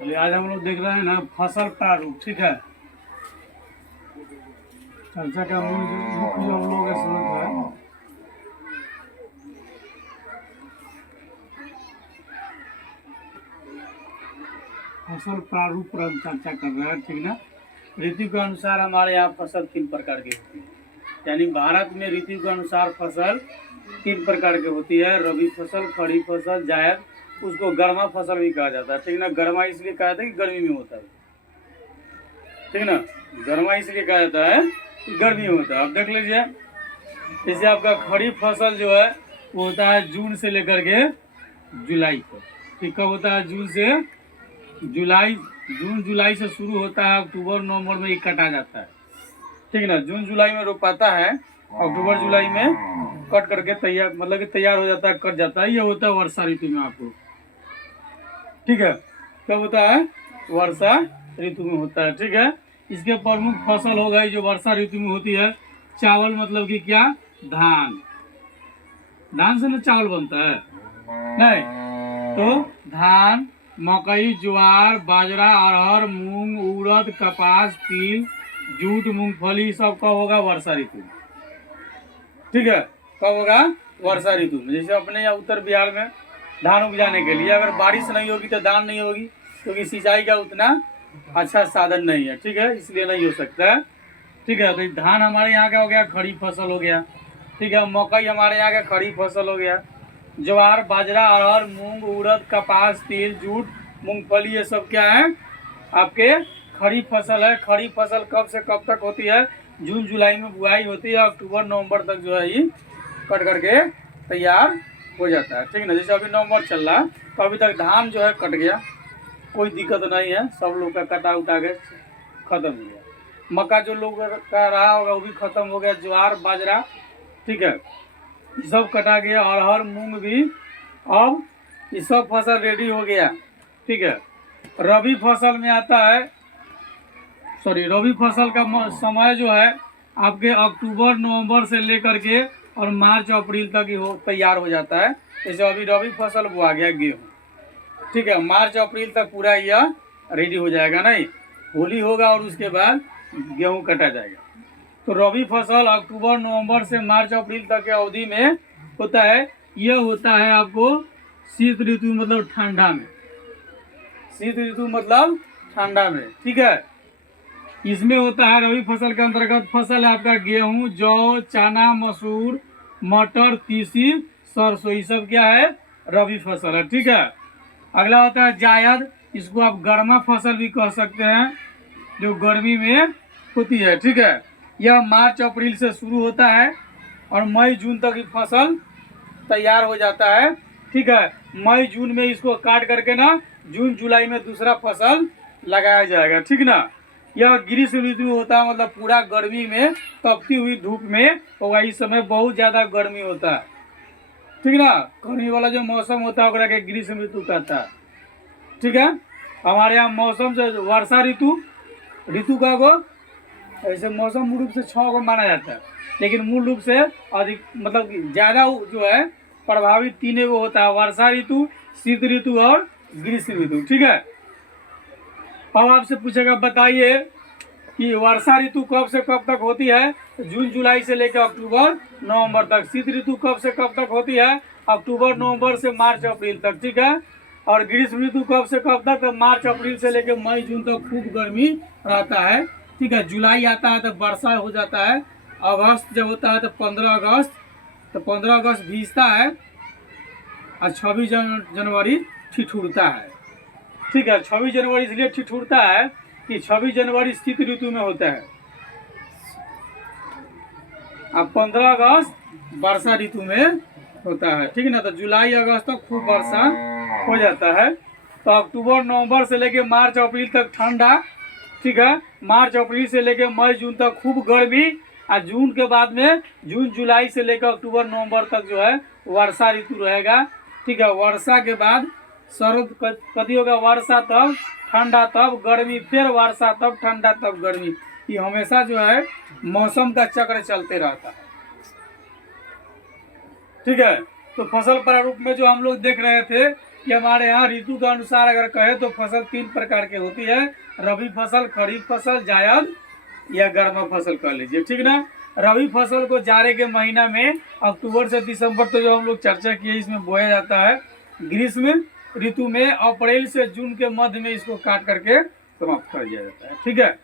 चलिए आज हम लोग देख रहे हैं ना फसल प्रारूप। ठीक है, चर्चा का मुख्य जो हम लोग का स्रोत है फसल प्रारूप पर हम चर्चा कर रहे हैं। ठीक ना, ऋतु के अनुसार हमारे यहाँ फसल 3 प्रकार की होती है। यानी भारत में ऋतु के अनुसार फसल 3 प्रकार की होती है। रबी फसल, खरीफ फसल, जायद, उसको गर्मा फसल भी कहा जाता है। ठीक ना, गर्मा इसलिए कहा जाता है कि गर्मी में होता है। ठीक ना, गर्मा इसलिए कहा जाता है कि गर्मी में होता है। अब देख लीजिए, जैसे आपका खरीफ फसल जो है वो होता है जून से लेकर के जुलाई तक। ठीक, कब होता है? जून से जुलाई। जून जुलाई से शुरू होता है, अक्टूबर नवंबर में ये कटा जाता है। ठीक ना, जून जुलाई में रोपाता है, अक्टूबर जुलाई में कट करके तैयार, मतलब कि तैयार हो जाता है, कट जाता है। ये होता है वर्षा ऋतु में आपको। ठीक है, कब होता है? वर्षा ऋतु में होता है। ठीक है, इसके प्रमुख फसल हो गई जो वर्षा ऋतु में होती है। चावल, मतलब कि क्या? धान। धान से ना चावल बनता है? नहीं, तो धान, मकई, ज्वार, बाजरा, अरहर, मूंग, उड़द, कपास, तिल, जूट, मूंगफली, सब कब होगा? वर्षा ऋतु में। ठीक है, कब होगा? वर्षा ऋतु में। जैसे अपने यहाँ उत्तर बिहार में धान उपजाने के लिए अगर बारिश नहीं होगी तो धान नहीं होगी, क्योंकि सिंचाई का उतना अच्छा साधन नहीं है। ठीक है, इसलिए नहीं हो सकता है। ठीक है, तो धान हमारे यहाँ का हो गया, खरीफ फसल हो गया। ठीक है, मकई हमारे यहाँ का खरीफ फसल हो गया। ज्वार, बाजरा, अरहर, मूंग, उड़द, कपास, तिल, जूट, मूंगफली, ये सब क्या है? आपके खरीफ फसल है। खरीफ फसल कब से कब तक होती है? जून जुलाई में बुआई होती है, अक्टूबर नवंबर तक जो है ये कट करके तैयार हो जाता है। ठीक ना, जैसे अभी नवंबर चल रहा है तो अभी तक धान जो है कट गया, कोई दिक्कत नहीं है, सब लोग का कटा उटा के खत्म हो गया। मक्का जो लोग का रहा होगा वो भी खत्म हो गया, ज्वार, बाजरा, ठीक है, ये सब कटा गया। अरहर, मूंग भी, अब ये सब फसल रेडी हो गया। ठीक है, रबी फसल में आता है, रबी फसल का समय जो है आपके अक्टूबर नवंबर से लेकर के और मार्च अप्रैल तक ही हो तैयार हो जाता है। जैसे अभी रबी फसल बोआ गया गेहूँ। ठीक है, मार्च अप्रैल तक पूरा यह रेडी हो जाएगा। नहीं, होली होगा और उसके बाद गेहूँ कटा जाएगा। तो रबी फसल अक्टूबर नवंबर से मार्च अप्रैल तक के अवधि में होता है। यह होता है आपको शीत ऋतु, मतलब ठंडा में। शीत ऋतु मतलब ठंडा में। ठीक है, इसमें होता है रबी फसल के अंतर्गत फसल है आपका गेहूं, जौ, चना, मसूर, मटर, तीसी, सरसों, ये सब क्या है? रबी फसल है। ठीक है, अगला होता है जायद। इसको आप गर्मा फसल भी कह सकते हैं, जो गर्मी में होती है। ठीक है, यह मार्च अप्रैल से शुरू होता है और मई जून तक ये फसल तैयार हो जाता है। ठीक है, मई जून में इसको काट करके ना जून जुलाई में दूसरा फसल लगाया जाएगा। ठीक ना, यह ग्रीष्म ऋतु होता है, मतलब पूरा गर्मी में तपती हुई धूप में होगा। इस समय बहुत ज़्यादा गर्मी होता है। ठीक ना, गर्मी वाला जो मौसम होता है वह ग्रीष्म ऋतु कहता है। ठीक है, हमारे यहाँ मौसम से वर्षा ऋतु का को ऐसे मौसम मूल रूप से 6 को माना जाता है, लेकिन मूल रूप से अधिक, मतलब ज़्यादा जो है प्रभावित 3 को होता है, वर्षा ऋतु, शीत ऋतु और ग्रीष्म ऋतु। ठीक है, अब आपसे पूछेगा बताइए कि वर्षा ऋतु कब से कब तक होती है? जून जुलाई से लेकर अक्टूबर नवंबर तक। शीत ऋतु कब से कब तक होती है? अक्टूबर नवंबर से मार्च अप्रैल तक। ठीक है, और ग्रीष्म ऋतु कब से कब तक? मार्च अप्रैल से लेकर मई जून तक खूब गर्मी रहता है। ठीक है, जुलाई आता है तो वर्षा हो जाता है। अगस्त जब होता है तो 15 अगस्त, तो 15 अगस्त भीजता है और 26 जनवरी ठिठुरता है। ठीक है, 26 जनवरी इसलिए ठिठुरता है कि 26 जनवरी शीत ऋतु में होता है, अब 15 अगस्त वर्षा ऋतु में होता है। ठीक है ना, तो जुलाई अगस्त तक खूब वर्षा हो जाता है। तो अक्टूबर नवंबर से लेके मार्च अप्रैल तक ठंडा। ठीक है, मार्च अप्रैल से लेके मई जून तक खूब गर्मी, और जून के बाद में जून जुलाई से लेकर अक्टूबर नवंबर तक जो है वर्षा ऋतु रहेगा। ठीक है, वर्षा के बाद शरद कभी होगा, वर्षा तब ठंडा तब गर्मी, फिर वर्षा तब ठंडा तब गर्मी। ये हमेशा जो है मौसम का चक्र चलते रहता है। ठीक है, तो फसल प्रारूप में जो हम लोग देख रहे थे कि हमारे यहाँ ऋतु के अनुसार अगर कहे तो फसल 3 प्रकार की होती है, रबी फसल, खरीफ फसल, जायद या गर्मा फसल कह लीजिए, ठीक ना। रबी फसल को जाड़े के महीना में अक्टूबर से दिसंबर तो जो हम लोग चर्चा किए इसमें बोया जाता है। ग्रीष्म ऋतु में अप्रैल से जून के मध्य में इसको काट करके समाप्त कर दिया जाता है, ठीक है।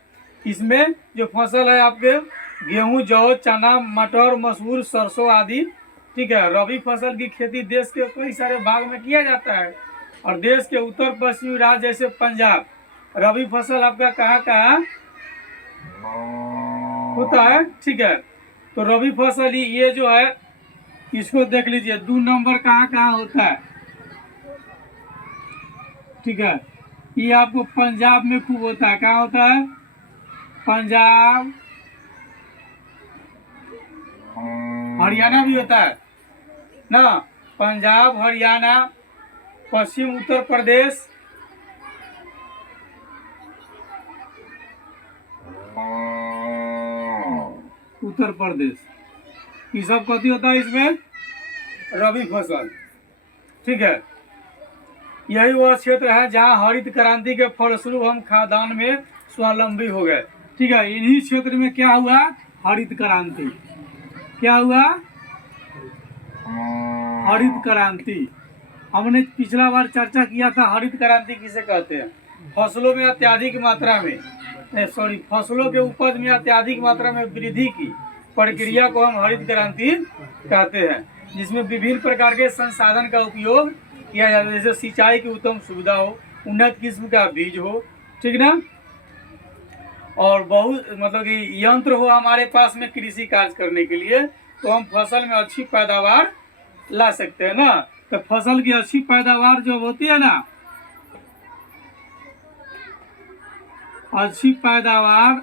इसमें जो फसल है आपके गेहूं, जौ, चना, मटर, मसूर, सरसों आदि, ठीक है। रबी फसल की खेती देश के कई सारे भाग में किया जाता है और देश के उत्तर पश्चिमी राज्य जैसे पंजाब रबी फसल आपका कहाँ कहाँ होता है, ठीक है। तो रबी फसल ये जो है इसको देख लीजिए 2 नंबर कहाँ कहाँ होता है, ठीक है। ये आपको पंजाब में खूब होता है। कहाँ होता है? पंजाब, हरियाणा भी होता है ना। पंजाब, हरियाणा, पश्चिम उत्तर प्रदेश, उत्तर प्रदेश, ये सब कथी होता है इसमें रबी फसल, ठीक है। यही वह क्षेत्र है जहां हरित क्रांति के फलस्वरूप हम खाद्यान्न में स्वावलंबी हो गए, ठीक है। इन्हीं क्षेत्र में क्या हुआ? हरित क्रांति। क्या हुआ? हरित क्रांति। हमने पिछला बार चर्चा किया था हरित क्रांति किसे कहते हैं। फसलों में अत्यधिक मात्रा में फसलों के उपज में अत्यधिक मात्रा में वृद्धि की प्रक्रिया को हम हरित क्रांति कहते हैं, जिसमें विभिन्न प्रकार के संसाधन का उपयोग किया जाता है, जैसे सिंचाई की उत्तम सुविधा हो, उन्नत किस्म का बीज हो, ठीक ना, और बहुत मतलब कि यंत्र हो हमारे पास में कृषि कार्य करने के लिए, तो हम फसल में अच्छी पैदावार ला सकते हैं ना। तो फसल की अच्छी पैदावार जो होती है ना, अच्छी पैदावार,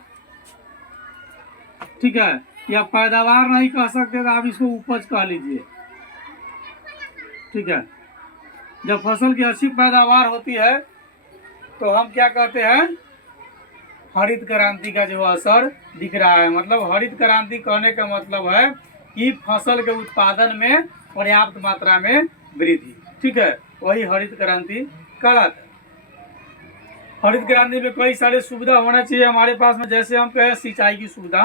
ठीक है, या पैदावार नहीं कह सकते तो आप इसको उपज कह लीजिए, ठीक है। जब फसल की अच्छी पैदावार होती है तो हम क्या कहते हैं? हरित क्रांति का जो असर दिख रहा है। मतलब हरित क्रांति कहने का मतलब है कि फसल के उत्पादन में पर्याप्त मात्रा में वृद्धि, ठीक है, वही हरित क्रांति कहलाता है। हरित क्रांति में कई सारे सुविधा होना चाहिए हमारे पास में, जैसे हम कहें सिंचाई की सुविधा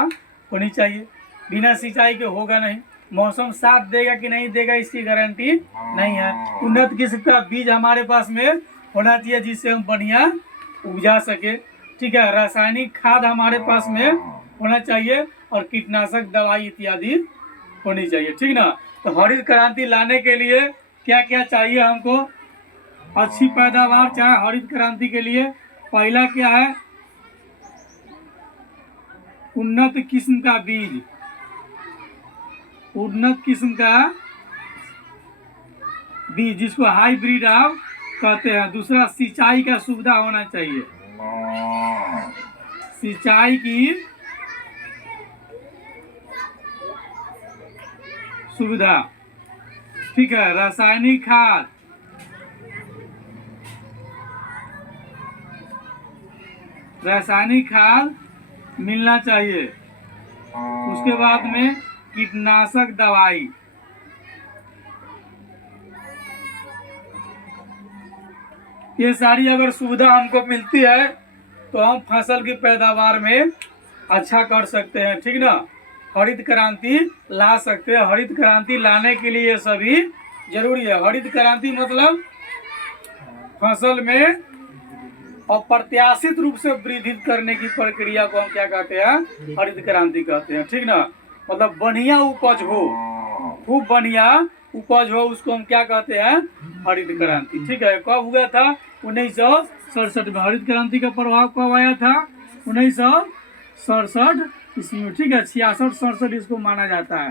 होनी चाहिए। बिना सिंचाई के होगा नहीं। मौसम साथ देगा कि नहीं देगा इसकी गारंटी नहीं है। उन्नत किस्म का बीज हमारे पास में होना चाहिए जिससे हम बढ़िया उपजा सके, ठीक है। रासायनिक खाद हमारे पास में होना चाहिए और कीटनाशक दवाई इत्यादि होनी चाहिए, ठीक ना। तो हरित क्रांति लाने के लिए क्या क्या चाहिए हमको? अच्छी पैदावार चाहे हरित क्रांति के लिए पहला क्या है? उन्नत किस्म का बीज, उन्नत किस्म का बीज जिसको हाइब्रिड आप कहते हैं। दूसरा सिंचाई का सुविधा होना चाहिए, सिंचाई की सुविधा, ठीक है। रासायनिक खाद, रासायनिक खाद मिलना चाहिए। उसके बाद में कीटनाशक दवाई, ये सारी अगर सुविधा हमको मिलती है तो हम फसल की पैदावार में अच्छा कर सकते हैं, ठीक ना। हरित क्रांति ला सकते हैं। हरित क्रांति लाने के लिए ये सभी जरूरी है। हरित क्रांति मतलब फसल में अप्रत्याशित रूप से वृद्धि करने की प्रक्रिया को हम क्या कहते हैं? हरित क्रांति कहते हैं, ठीक ना। मतलब बढ़िया उपज हो, खूब बढ़िया उपज हो, उसको हम क्या कहते हैं? हरित क्रांति, ठीक है। कब हुआ था? 1967 में। हरित क्रांति का प्रभाव कब आया था? 1967 ईस्वी में, ठीक है। 66-67 इसको माना जाता है,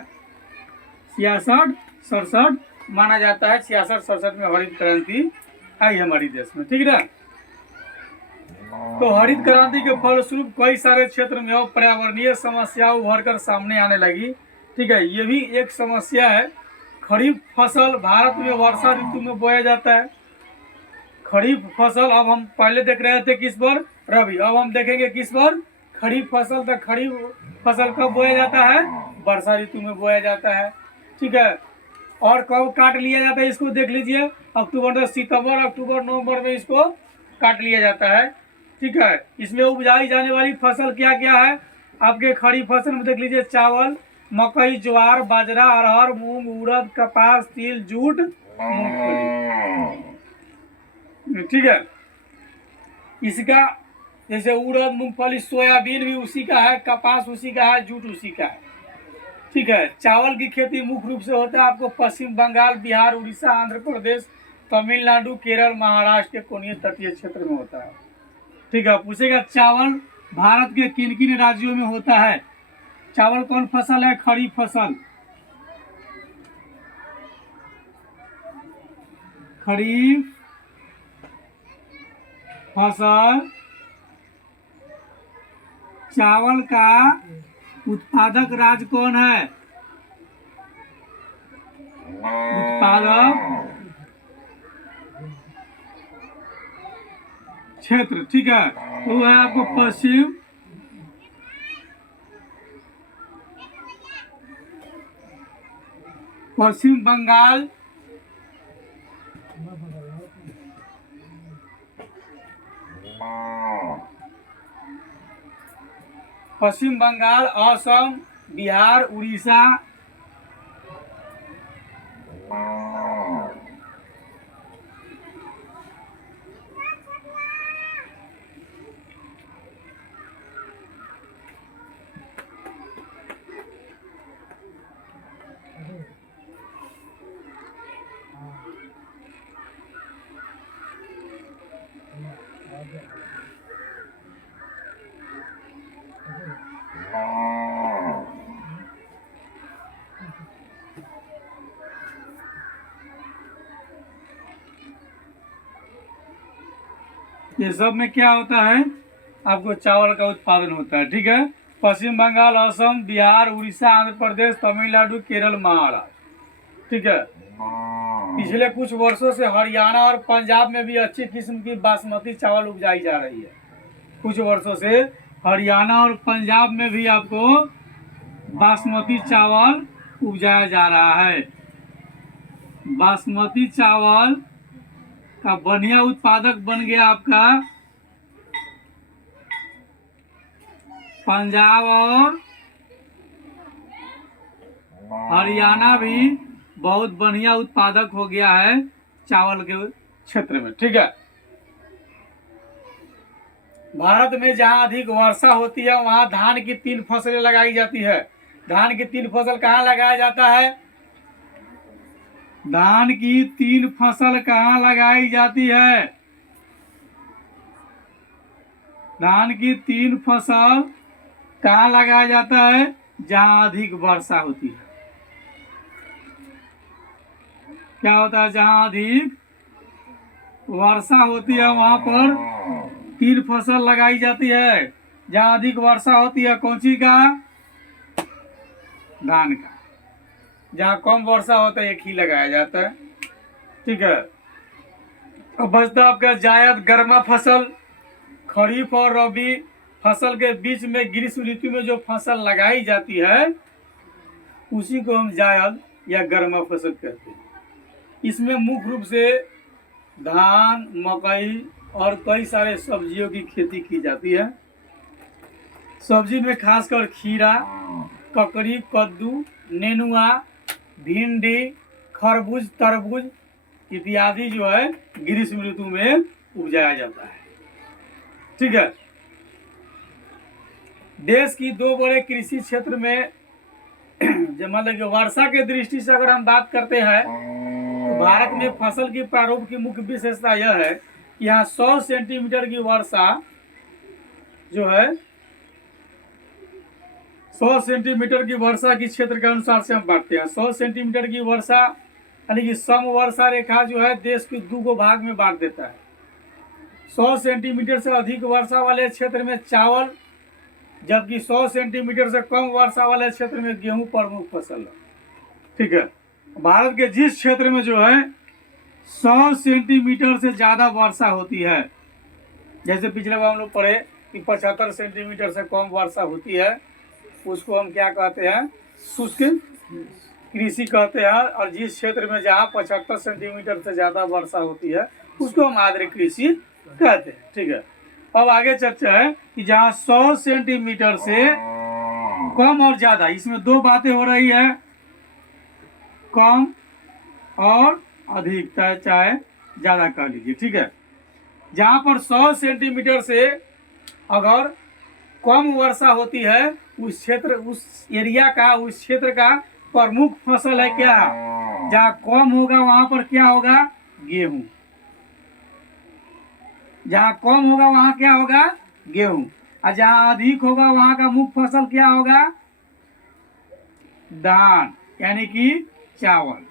66-67 माना जाता है। 66-67 में हरित क्रांति आई हमारी देश में, ठीक है। तो हरित क्रांति के फलस्वरूप कई सारे क्षेत्र में अब पर्यावरणीय समस्या उभर कर सामने आने लगी, ठीक है। ये भी एक समस्या है। खरीफ फसल भारत में वर्षा ऋतु में बोया जाता है। खरीफ फसल अब हम पहले देख रहे थे किस पर? रबी। अब हम देखेंगे किस पर? खरीफ फसल। तो खरीफ फसल कब बोया जाता है? वर्षा ऋतु में बोया जाता है, ठीक है। और कब काट लिया जाता है इसको देख लीजिए, अक्टूबर, सितंबर, अक्टूबर, नवंबर में इसको काट लिया जाता है। ठीक है, इसमें उपजाई जाने वाली फसल क्या क्या है? आपके खड़ी फसल में देख लीजिए, चावल, मकई, ज्वार, बाजरा, अरहर, मूंग, उड़द, कपास, तिल, जूट, मूंगफली। ठीक है, इसका जैसे उड़द, मूंगफली, सोयाबीन भी उसी का है, कपास उसी का है, जूट उसी का है। ठीक है, चावल की खेती मुख्य रूप से होता है आपको पश्चिम बंगाल, बिहार, उड़ीसा, आंध्र प्रदेश, तमिलनाडु, केरल, महाराष्ट्र के कोणीय तटीय क्षेत्र में होता है। ठीक है, पूछेगा चावल भारत के किन किन राज्यों में होता है? चावल कौन फसल है? खड़ी फसल। खरीफ फसल चावल का उत्पादक राज्य कौन है? उत्पादक क्षेत्र। ठीक है, तो है आपको पश्चिम बंगाल, पश्चिम बंगाल, असम, बिहार, उड़ीसा, ये सब में क्या होता है? आपको चावल का उत्पादन होता है। ठीक है, पश्चिम बंगाल, असम, बिहार, उड़ीसा, आंध्र प्रदेश, तमिलनाडु, केरल, महाराष्ट्र। ठीक है, पिछले कुछ वर्षों से हरियाणा और पंजाब में भी अच्छी किस्म की बासमती चावल उपजाई जा रही है। कुछ वर्षों से हरियाणा और पंजाब में भी आपको बासमती चावल उपजाया जा रहा है। बासमती चावल का बढ़िया उत्पादक बन गया आपका पंजाब, और हरियाणा भी बहुत बढ़िया उत्पादक हो गया है चावल के क्षेत्र में। ठीक है, भारत में जहां अधिक वर्षा होती है वहां धान की 3 फसलें लगाई जाती है। धान की 3 फसल कहाँ लगाया जाता है? धान की 3 फसल कहाँ लगाई जाती है? धान की 3 फसल कहाँ लगाया जाता है? जहां अधिक वर्षा होती है। क्या होता है? जहां अधिक वर्षा होती है वहां पर 3 फसल लगाई जाती है। जहां अधिक वर्षा होती है कौन सी का? धान का। जहाँ कम वर्षा होता है एक ही लगाया जाता है। ठीक है, अब बचता आपका जायद गर्मा फसल। खरीफ और रबी फसल के बीच में ग्रीष्म ऋतु में जो फसल लगाई जाती है उसी को हम जायद या गर्मा फसल कहते हैं। इसमें मुख्य रूप से धान, मकई और कई सारे सब्जियों की खेती की जाती है। सब्जी में खासकर खीरा, ककड़ी, कद्दू, नेनुआ, भिंडी, खरबूज, तरबूज इत्यादि जो है ग्रीष्म ऋतु में उपजाया जाता है। ठीक है, देश की 2 बड़े कृषि क्षेत्र में जो मतलब कि वर्षा के दृष्टि से अगर हम बात करते हैं तो भारत में फसल की प्रारूप की मुख्य विशेषता यह है कि यहाँ 100 सेंटीमीटर की वर्षा जो है 100 सेंटीमीटर की वर्षा की क्षेत्र के अनुसार से हम बांटते हैं। 100 सेंटीमीटर की वर्षा यानी कि सम वर्षा रेखा जो है देश के 2 भाग में बांट देता है। 100 सेंटीमीटर से अधिक वर्षा वाले क्षेत्र में चावल, जबकि 100 सेंटीमीटर से कम वर्षा वाले क्षेत्र में गेहूं प्रमुख फसल है। ठीक है, भारत के जिस क्षेत्र में जो है 100 सेंटीमीटर से ज़्यादा वर्षा होती है, जैसे पिछले बार हम लोग पढ़े कि 75 सेंटीमीटर से कम वर्षा होती है, उसको हम क्या कहते हैं? शुष्क कृषि कहते हैं, और जिस क्षेत्र में जहाँ 75 सेंटीमीटर से ज़्यादा वर्षा होती है उसको हम आर्द्र कृषि कहते हैं। ठीक है, अब आगे चर्चा है कि जहाँ 100 सेंटीमीटर से कम और ज़्यादा, इसमें दो बातें हो रही है, कम और अधिक, चाहे ज़्यादा कह लीजिए। ठीक है, जहाँ पर 100 सेंटीमीटर से अगर कम वर्षा होती है उस क्षेत्र, उस एरिया का, उस क्षेत्र का प्रमुख फसल है क्या? जहाँ कम होगा वहाँ पर क्या होगा? गेहूं। जहाँ कम होगा वहाँ क्या होगा? गेहूं। और जहाँ अधिक होगा वहाँ का मुख्य फसल क्या होगा? धान, यानी कि चावल।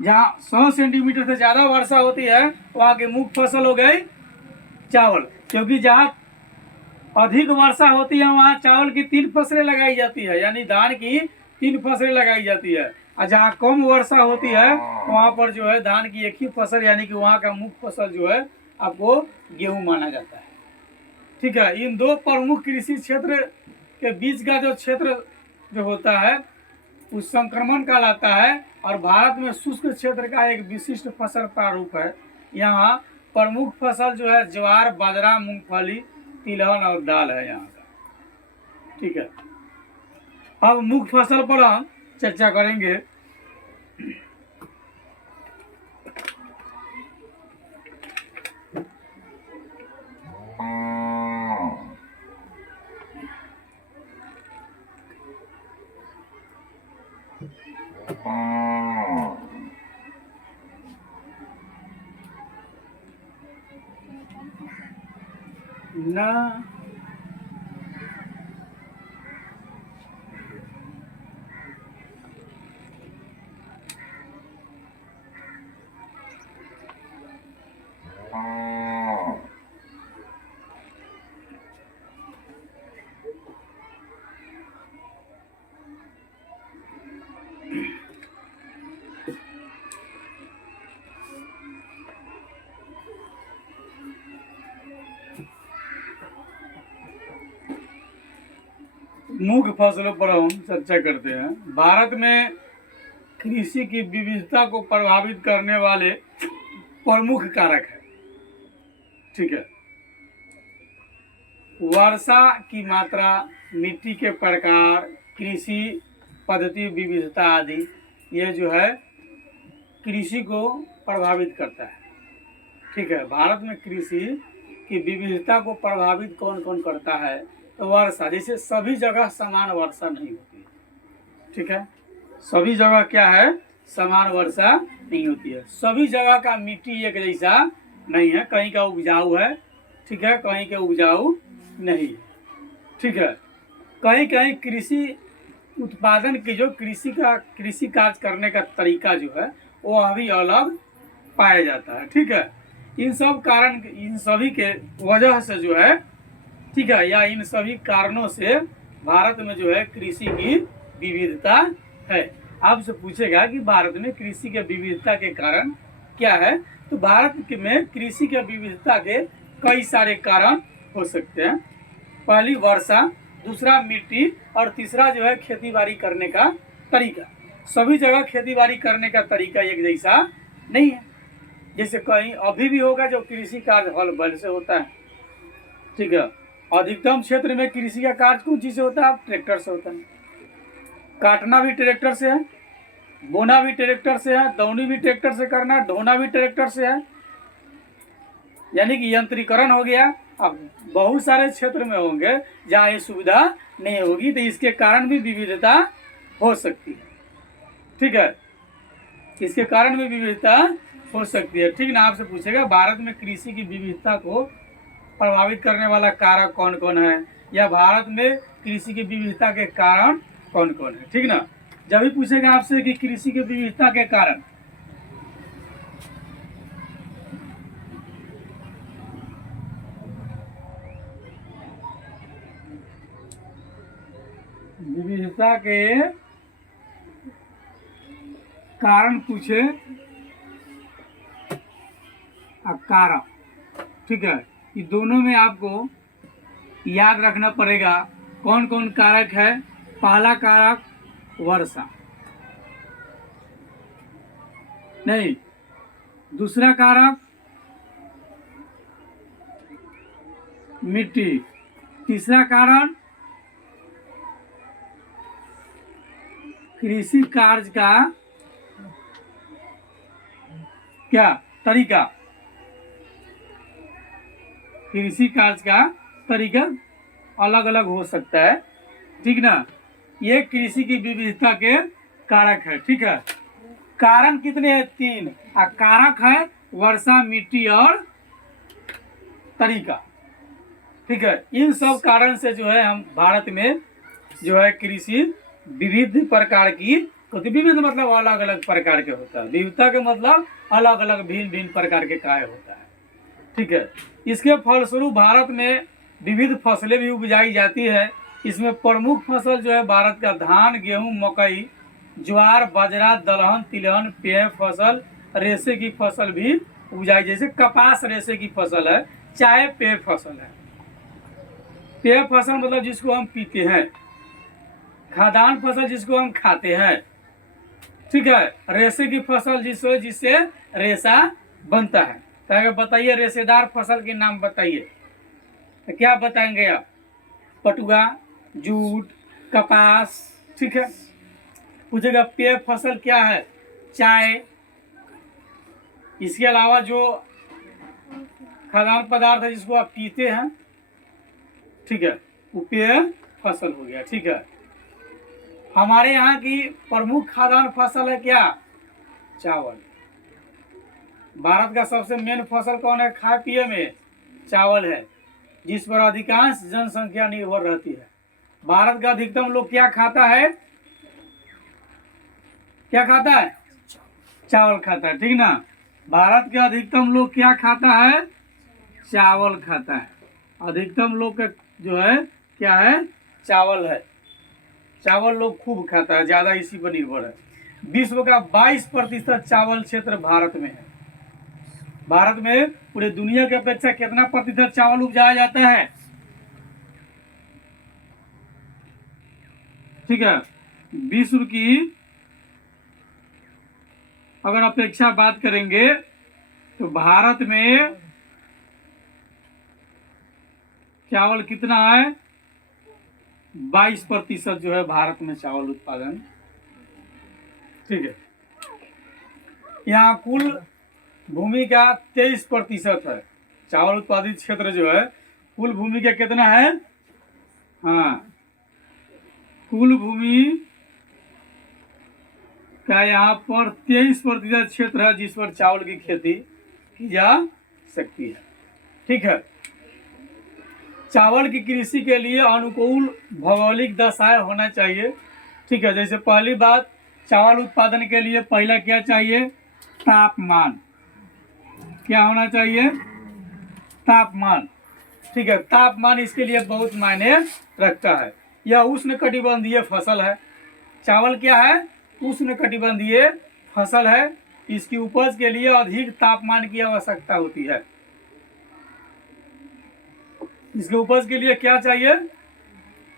जहाँ 100 सेंटीमीटर से ज़्यादा वर्षा होती है वहाँ की मुख्य फसल हो गई चावल, क्योंकि जहाँ अधिक वर्षा होती है वहाँ चावल की 3 फसलें लगाई जाती है, यानी धान की 3 फसलें लगाई जाती है। और जहाँ कम वर्षा होती है वहाँ पर जो है धान की एक ही फसल, यानी कि वहाँ का मुख्य फसल जो है आपको गेहूं माना जाता है। ठीक है, इन दो प्रमुख कृषि क्षेत्र के बीच का जो क्षेत्र जो होता है उस संक्रमण कहलाता है, और भारत में शुष्क क्षेत्र का एक विशिष्ट फसल प्रारूप है। यहाँ प्रमुख फसल जो है ज्वार, बाजरा, मूंगफली, तिलहन और दाल है यहाँ का। ठीक है, अब मुख्य फसल पर हम चर्चा करेंगे। ना मुख्य फसलों पर हम चर्चा करते हैं। भारत में कृषि की विविधता को प्रभावित करने वाले प्रमुख कारक है। ठीक है, वर्षा की मात्रा, मिट्टी के प्रकार, कृषि पद्धति विविधता आदि, ये जो है कृषि को प्रभावित करता है। ठीक है, भारत में कृषि की विविधता को प्रभावित कौन कौन करता है? तो वर्षा, जैसे सभी जगह समान वर्षा नहीं होती है। ठीक है, सभी जगह क्या है? समान वर्षा नहीं होती है। सभी जगह का मिट्टी एक जैसा नहीं है, कहीं का उपजाऊ है, ठीक है, कहीं के उपजाऊ नहीं है। ठीक है, कहीं कहीं कृषि उत्पादन की जो कृषि कार्य करने का तरीका जो है वो अभी अलग पाया जाता है। ठीक है, इन सब कारण, इन सभी के वजह से जो है, ठीक है, या इन सभी कारणों से भारत में जो है कृषि की विविधता है। आपसे पूछेगा कि भारत में कृषि के विविधता के कारण क्या है? तो भारत में कृषि के विविधता के कई सारे कारण हो सकते हैं। पहली वर्षा, दूसरा मिट्टी, और तीसरा जो है खेती बाड़ी करने का तरीका। सभी जगह खेती बाड़ी करने का तरीका एक जैसा नहीं है। जैसे कहीं अभी भी होगा जो कृषि कार्य हल बैल से होता है। ठीक है, अधिकतम क्षेत्र में कृषि का कार्य कौन चीज से होता है? ट्रैक्टर से होता है। काटना भी ट्रैक्टर से है, बोना भी ट्रैक्टर से है, दौनी भी ट्रैक्टर से करना, ढोना भी ट्रैक्टर से है, यानी कि यंत्रीकरण हो गया। अब बहुत सारे क्षेत्र में होंगे जहाँ ये सुविधा नहीं होगी, तो इसके कारण भी विविधता हो सकती है। ठीक है, इसके कारण भी विविधता हो सकती है। ठीक ना, आपसे पूछेगा भारत में कृषि की विविधता को प्रभावित करने वाला कारक कौन कौन है, या भारत में कृषि की विविधता के कारण कौन कौन है। ठीक ना, जब भी पूछेगा आपसे कि कृषि की विविधता के कारण, विविधता के कारण पूछे, कारक। ठीक है, ये दोनों में आपको याद रखना पड़ेगा कौन कौन कारक है। पहला कारक वर्षा, नहीं, दूसरा कारक मिट्टी, तीसरा कारण कृषि कार्य का क्या तरीका, कृषि कार्य का तरीका अलग अलग हो सकता है, ठीक ना। ये कृषि की विविधता के कारक है, ठीक है। कारण कितने हैं? 3, और कारक है वर्षा, मिट्टी और तरीका, ठीक है। इन सब कारण से जो है हम भारत में जो है कृषि विविध प्रकार की, विविध मतलब अलग अलग प्रकार के होता है, विविधता के मतलब अलग अलग भिन्न भिन्न प्रकार के कार्य होता है, ठीक है। इसके फलस्वरूप भारत में विविध फसलें भी उपजाई जाती है। इसमें प्रमुख फसल जो है भारत का धान, गेहूं, मकई, ज्वार, बाजरा, दलहन, तिलहन, पेय फसल, रेशे की फसल भी उपजाई, जैसे कपास रेशे की फसल है, चाय पेय फसल है। पेय फसल मतलब जिसको हम पीते हैं, खाद्यान्न फसल जिसको हम खाते हैं, ठीक है। रेशे की फसल जिससे रेशा बनता है। तो बताइए रेशेदार फसल के नाम बताइए, तो क्या बताएंगे आप? पटुआ, जूट, कपास, ठीक है। पूछेगा पेय फसल क्या है? चाय। इसके अलावा जो खाद्यान्न पदार्थ है जिसको आप पीते हैं, ठीक है, वो पेय फसल हो गया, ठीक है। हमारे यहाँ की प्रमुख खाद्यान्न फसल है क्या? चावल। भारत का सबसे मेन फसल कौन है खाए पिए में? चावल है, जिस पर अधिकांश जनसंख्या निर्भर रहती है। भारत का अधिकतम लोग क्या खाता है? क्या खाता है? चावल खाता है, ठीक ना। भारत का अधिकतम लोग क्या खाता है? चावल खाता है। अधिकतम लोग का जो है क्या है? चावल है। चावल लोग खूब खाता है, ज्यादा इसी पर निर्भर है। विश्व का 22% चावल क्षेत्र भारत में है। भारत में पूरे दुनिया की अपेक्षा कितना प्रतिशत चावल उपजाया जाता है? ठीक है। विश्व की अगर अपेक्षा बात करेंगे तो भारत में चावल कितना है? 22% जो है भारत में चावल उत्पादन, ठीक है। यहाँ कुल भूमि का 23% है। चावल उत्पादित क्षेत्र जो है कुल भूमि का कितना है? हाँ, कुल भूमि का यहाँ पर 23% क्षेत्र है जिस पर चावल की खेती की जा सकती है, ठीक है। चावल की कृषि के लिए अनुकूल भौगोलिक दशाएं होना चाहिए, ठीक है। जैसे पहली बात, चावल उत्पादन के लिए पहला क्या चाहिए? तापमान। क्या होना चाहिए? तापमान, ठीक है। तापमान इसके लिए बहुत मायने रखता है। यह उष्णकटिबंधीय फसल है। चावल क्या है? उष्णकटिबंधीय फसल है। इसकी उपज के लिए अधिक तापमान की आवश्यकता होती है। इसके उपज के लिए क्या चाहिए?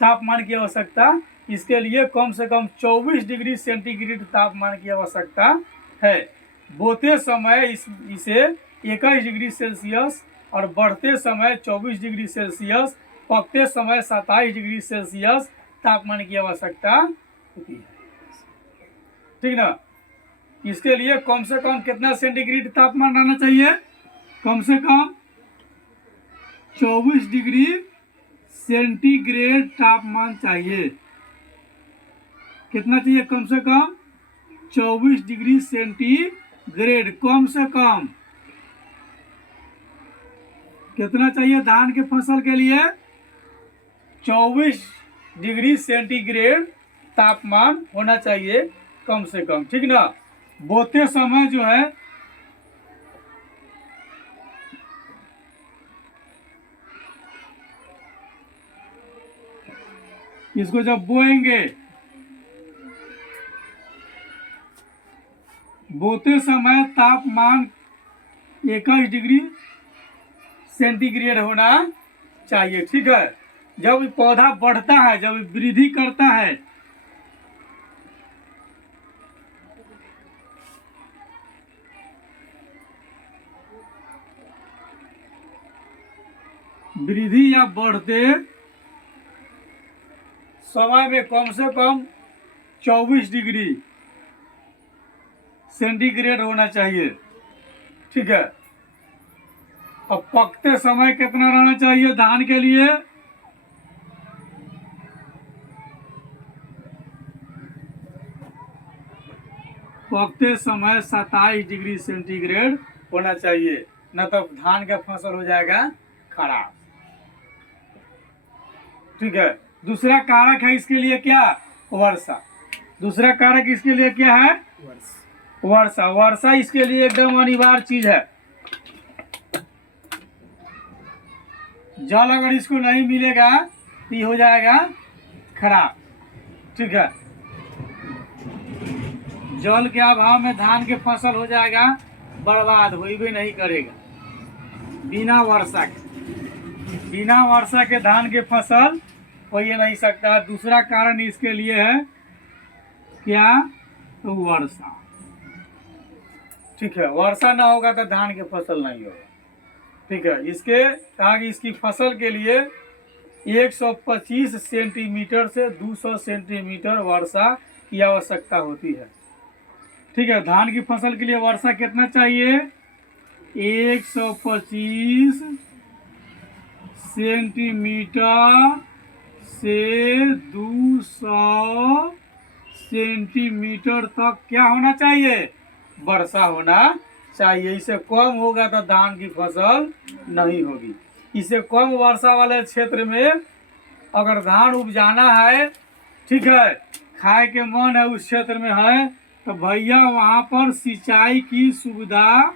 तापमान की आवश्यकता। इसके लिए कम से कम 24 डिग्री सेंटीग्रेड तापमान की आवश्यकता है। बोते समय इसे 21 डिग्री सेल्सियस और बढ़ते समय 24 डिग्री सेल्सियस, पकते समय 27 डिग्री सेल्सियस तापमान की आवश्यकता होती है, ठीक ना। इसके लिए कम से कम कितना सेंटीग्रेड तापमान रहना चाहिए? कम से कम 24 डिग्री सेंटीग्रेड तापमान चाहिए। कितना चाहिए? कम से कम 24 डिग्री सेंटीग्रेड। कम से कम कितना चाहिए धान के फसल के लिए? 24 डिग्री सेंटीग्रेड तापमान होना चाहिए कम से कम, ठीक ना। बोते समय जो है इसको जब बोएंगे, बोते समय तापमान 21 डिग्री सेंटीग्रेड होना चाहिए, ठीक है। जब पौधा बढ़ता है, जब वृद्धि करता है, वृद्धि या बढ़ते समय में कम से कम 24 डिग्री सेंटीग्रेड होना चाहिए। ठीक है। अब पकते समय कितना रहना चाहिए धान के लिए? पकते समय 27 डिग्री सेंटीग्रेड होना चाहिए, न तो धान का फसल हो जाएगा खराब। ठीक है। दूसरा कारक है इसके लिए क्या? वर्षा। दूसरा कारक इसके लिए क्या है? वर्षा। वर्षा इसके लिए एकदम अनिवार्य चीज है। जल अगर इसको नहीं मिलेगा तो ये हो जाएगा खराब। ठीक है। जल के अभाव में धान के फसल हो जाएगा बर्बाद, हो भी नहीं करेगा। बिना वर्षा के धान के फसल हो ही नहीं सकता। दूसरा कारण इसके लिए है क्या? तो वर्षा। ठीक है। वर्षा ना होगा तो धान के फसल नहीं होगा। ठीक है। इसके कहा कि इसकी फसल के लिए 125 सेंटीमीटर से 200 सेंटीमीटर वर्षा की आवश्यकता होती है। ठीक है। धान की फसल के लिए वर्षा कितना चाहिए? 125 सेंटीमीटर से 200 सेंटीमीटर तक क्या होना चाहिए? वर्षा होना चाहिए। इससे कम होगा तो धान की फसल नहीं होगी। इससे कम वर्षा वाले क्षेत्र में अगर धान उपजाना है, ठीक है, खाए के मन है उस क्षेत्र में है, तो भैया वहाँ पर सिंचाई की सुविधा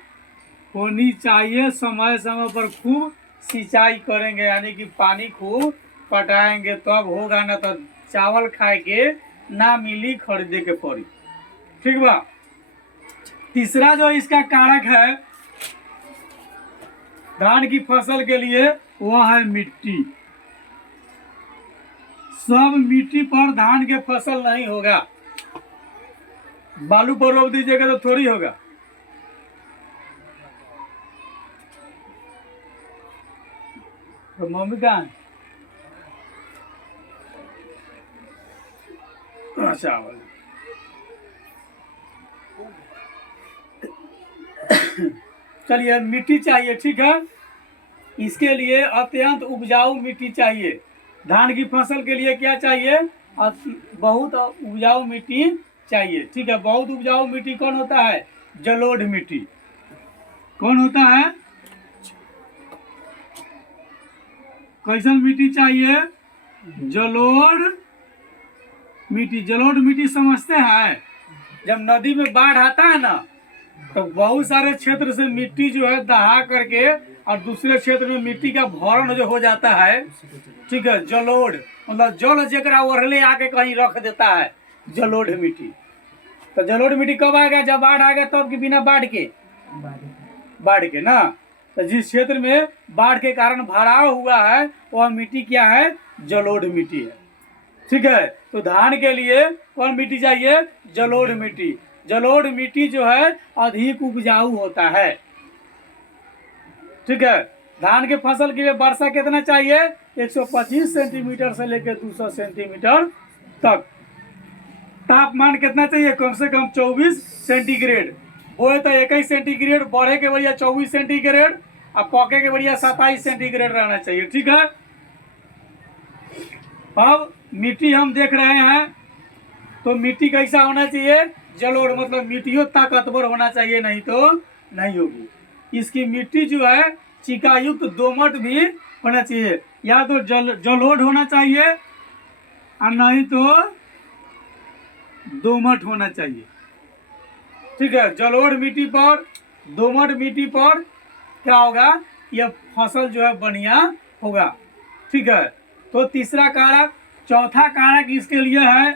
होनी चाहिए। समय समय पर खूब सिंचाई करेंगे, यानी कि पानी खूब पटाएंगे, तब होगा, ना तो चावल खाए के ना मिली, खरीदे के पड़ी। ठीक बा। तीसरा जो इसका कारक है धान की फसल के लिए वह है मिट्टी। सब मिट्टी पर धान के फसल नहीं होगा। बालू पर रोप दीजिएगा तो थोड़ी होगा। तो मम्मी कहाँ है? अच्छा चलिए, मिट्टी चाहिए। ठीक है। इसके लिए अत्यंत उपजाऊ मिट्टी चाहिए। धान की फसल के लिए क्या चाहिए? बहुत उपजाऊ मिट्टी चाहिए। ठीक है। बहुत उपजाऊ मिट्टी कौन होता है? जलोढ़ मिट्टी। कौन होता है? कैसन मिट्टी चाहिए? जलोढ़ मिट्टी। जलोढ़ मिट्टी समझते हैं? जब नदी में बाढ़ आता है ना, तो बहुत सारे क्षेत्र से मिट्टी जो है दहा करके और दूसरे क्षेत्र में मिट्टी का भरण जो हो जाता है, ठीक है, जलोढ़ मतलब जल जकरा ओढ़ले आके कहीं रख देता है, जलोढ़ मिट्टी। तो जलोढ़ मिट्टी कब आएगा? जब बाढ़ आएगा तब, कि बिना बाढ़ के ना। तो जिस क्षेत्र में बाढ़ के कारण भराव हुआ है वह मिट्टी क्या है? जलोढ़ मिट्टी है। ठीक है। तो धान के लिए कौन मिट्टी चाहिए? जलोढ़ मिट्टी। जलोढ़ मिट्टी जो है अधिक उपजाऊ होता है। ठीक है। धान के फसल के लिए वर्षा कितना चाहिए? 125 सेंटीमीटर से लेकर 200 सेंटीमीटर तक। तापमान कितना चाहिए? कम से कम 24 सेंटीग्रेड। बोए तो 21 सेंटीग्रेड, बढ़े के बढ़िया 24 सेंटीग्रेड, और पके के बढ़िया 27 सेंटीग्रेड रहना चाहिए। ठीक है। अब मिट्टी हम देख रहे हैं, तो मिट्टी कैसा होना चाहिए? जलोढ़, मतलब मिट्टियों ताकतवर होना चाहिए, नहीं तो नहीं होगी। इसकी मिट्टी जो है चिकायुक्त दोमट भी होना चाहिए। या तो जलोढ़ होना चाहिए और नहीं तो दोमट होना चाहिए। ठीक है। जलोढ़ मिट्टी पर, दोमट मिट्टी पर क्या होगा? यह फसल जो है बढ़िया होगा। ठीक है। तो तीसरा कारक। चौथा कारक इसके लिए है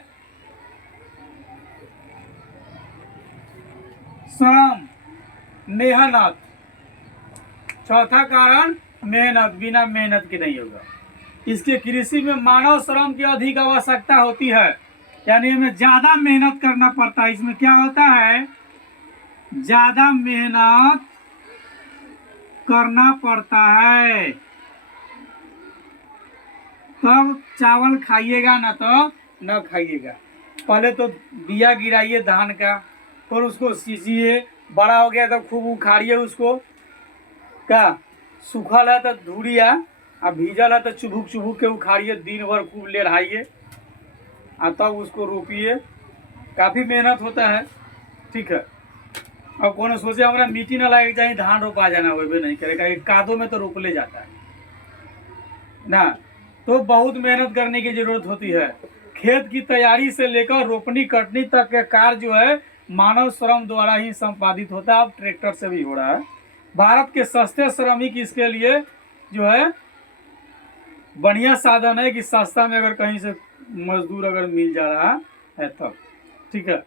श्रम, मेहनत। चौथा कारण मेहनत। बिना मेहनत के नहीं होगा। इसके कृषि में मानव श्रम की अधिक आवश्यकता होती है, यानी हमें ज्यादा मेहनत करना पड़ता है। इसमें क्या होता है? ज्यादा मेहनत करना पड़ता है। तब चावल खाइएगा, ना तो न खाइएगा। पहले तो बिया गिराइए धान का, फिर उसको सींचिए, बड़ा हो गया तो खूब उखाड़िए उसको, क्या सूखल है तो धूड़िया, अब भीजल है तो चुभुक चुभुक के उखाड़िए, दिन भर खूब लेढ़ाइए और तब उसको रोपिए। काफ़ी मेहनत होता है, ठीक है। अब कौन सोचे हमारा मिट्टी ना लगे चाहिए धान रोपा जाना, वही नहीं करेगा, एक कादों में तो रोप ले जाता है ना। तो बहुत मेहनत करने की जरूरत होती है। खेत की तैयारी से लेकर रोपनी कटनी तक का कार्य जो है मानव श्रम द्वारा ही संपादित होता है। अब ट्रैक्टर से भी हो रहा है। भारत के सस्ते श्रमिक इसके लिए जो है बढ़िया साधन है कि सस्ता में अगर कहीं से मजदूर अगर मिल जा रहा है तब, ठीक है।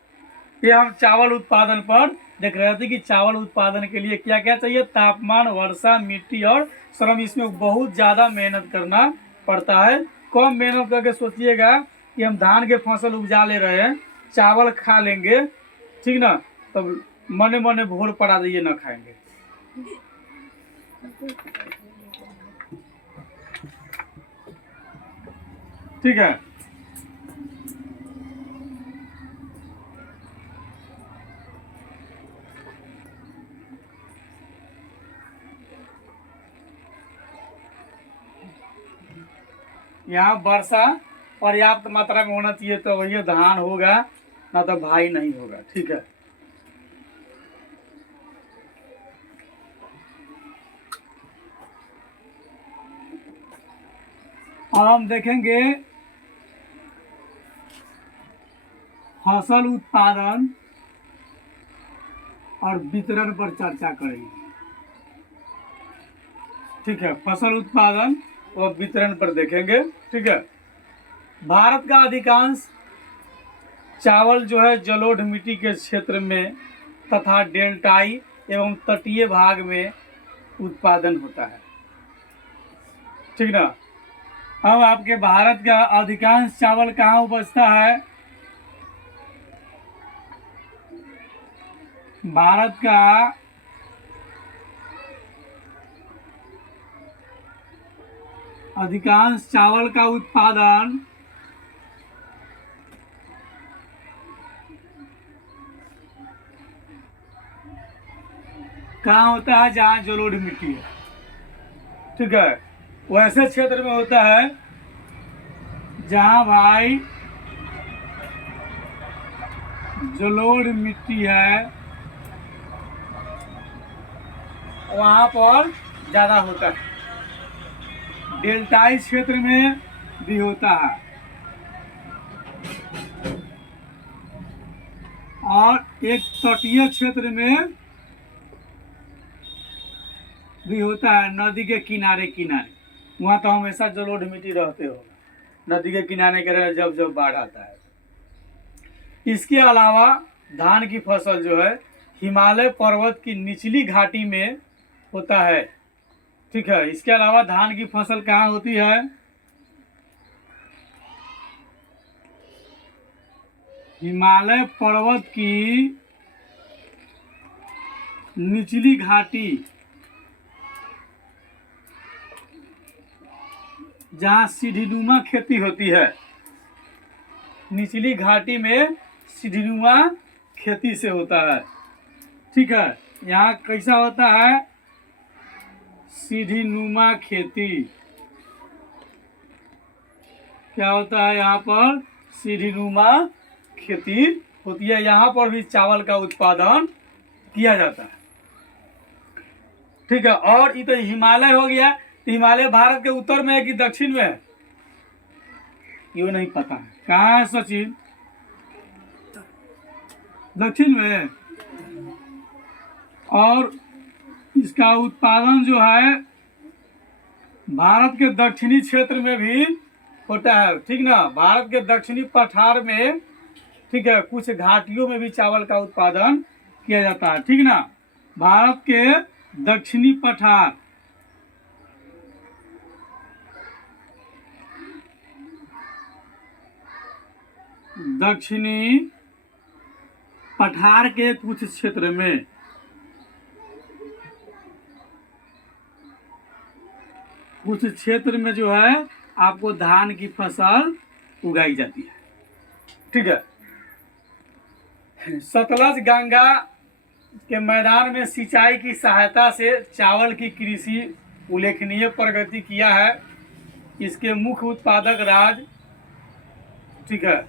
ये हम चावल उत्पादन पर देख रहे थे कि चावल उत्पादन के लिए क्या क्या चाहिए, तापमान, वर्षा, मिट्टी और श्रम। इसमें बहुत ज़्यादा मेहनत करना पड़ता है। कम मेहनत करके सोचिएगा कि हम धान के फसल उपजा ले रहे हैं, चावल खा लेंगे, ठीक ना, तब मने मने भोर पड़ा दीजिए ना खाएंगे। ठीक है। यहाँ वर्षा पर्याप्त मात्रा में होना चाहिए तो वही धान होगा, ना तो भाई नहीं होगा, ठीक है। अब हम देखेंगे फसल उत्पादन और वितरण पर चर्चा करेंगे, ठीक है। फसल उत्पादन और वितरण पर देखेंगे, ठीक है। भारत का अधिकांश चावल जो है जलोढ़ मिट्टी के क्षेत्र में तथा डेल्टाई एवं तटीय भाग में उत्पादन होता है, ठीक ना। अब आपके भारत का अधिकांश चावल कहाँ उपजता है? भारत का अधिकांश चावल का उत्पादन कहाँ होता है? जहाँ जलोढ़ मिट्टी है, ठीक है। वैसे क्षेत्र में होता है जहाँ भाई जलोढ़ मिट्टी है, वहाँ पर ज़्यादा होता है। डेल्टाई क्षेत्र में भी होता है और एक तटीय क्षेत्र में भी होता है, नदी के किनारे किनारे। वहाँ तो हमेशा जलोढ़ मिट्टी रहते होगा, नदी के किनारे किनारे जब जब बाढ़ आता है। इसके अलावा धान की फसल जो है हिमालय पर्वत की निचली घाटी में होता है, ठीक है। इसके अलावा धान की फसल कहाँ होती है? हिमालय पर्वत की निचली घाटी, जहाँ सीढ़ीनुमा खेती होती है। निचली घाटी में सीढ़ीनुमा खेती से होता है, ठीक है। यहाँ कैसा होता है? सीढ़ीनुमा खेती। क्या होता है यहाँ पर? सीढ़ीनुमा खेती होती है। यहाँ पर भी चावल का उत्पादन किया जाता है, ठीक है। और ये तो हिमालय हो गया। तो हिमालय भारत के उत्तर में है कि दक्षिण में है? ये नहीं पता है। कहाँ है सचिन? दक्षिण में है। और इसका उत्पादन जो है भारत के दक्षिणी क्षेत्र में भी होता है, ठीक ना। भारत के दक्षिणी पठार में, ठीक है, कुछ घाटियों में भी चावल का उत्पादन किया जाता है, ठीक ना। भारत के दक्षिणी पठार, दक्षिणी पठार के कुछ क्षेत्र में, कुछ क्षेत्र में जो है आपको धान की फसल उगाई जाती है। ठीक है। सतलज गंगा के मैदान में सिंचाई की सहायता से चावल की कृषि उल्लेखनीय प्रगति किया है। इसके मुख्य उत्पादक राज्य, ठीक है,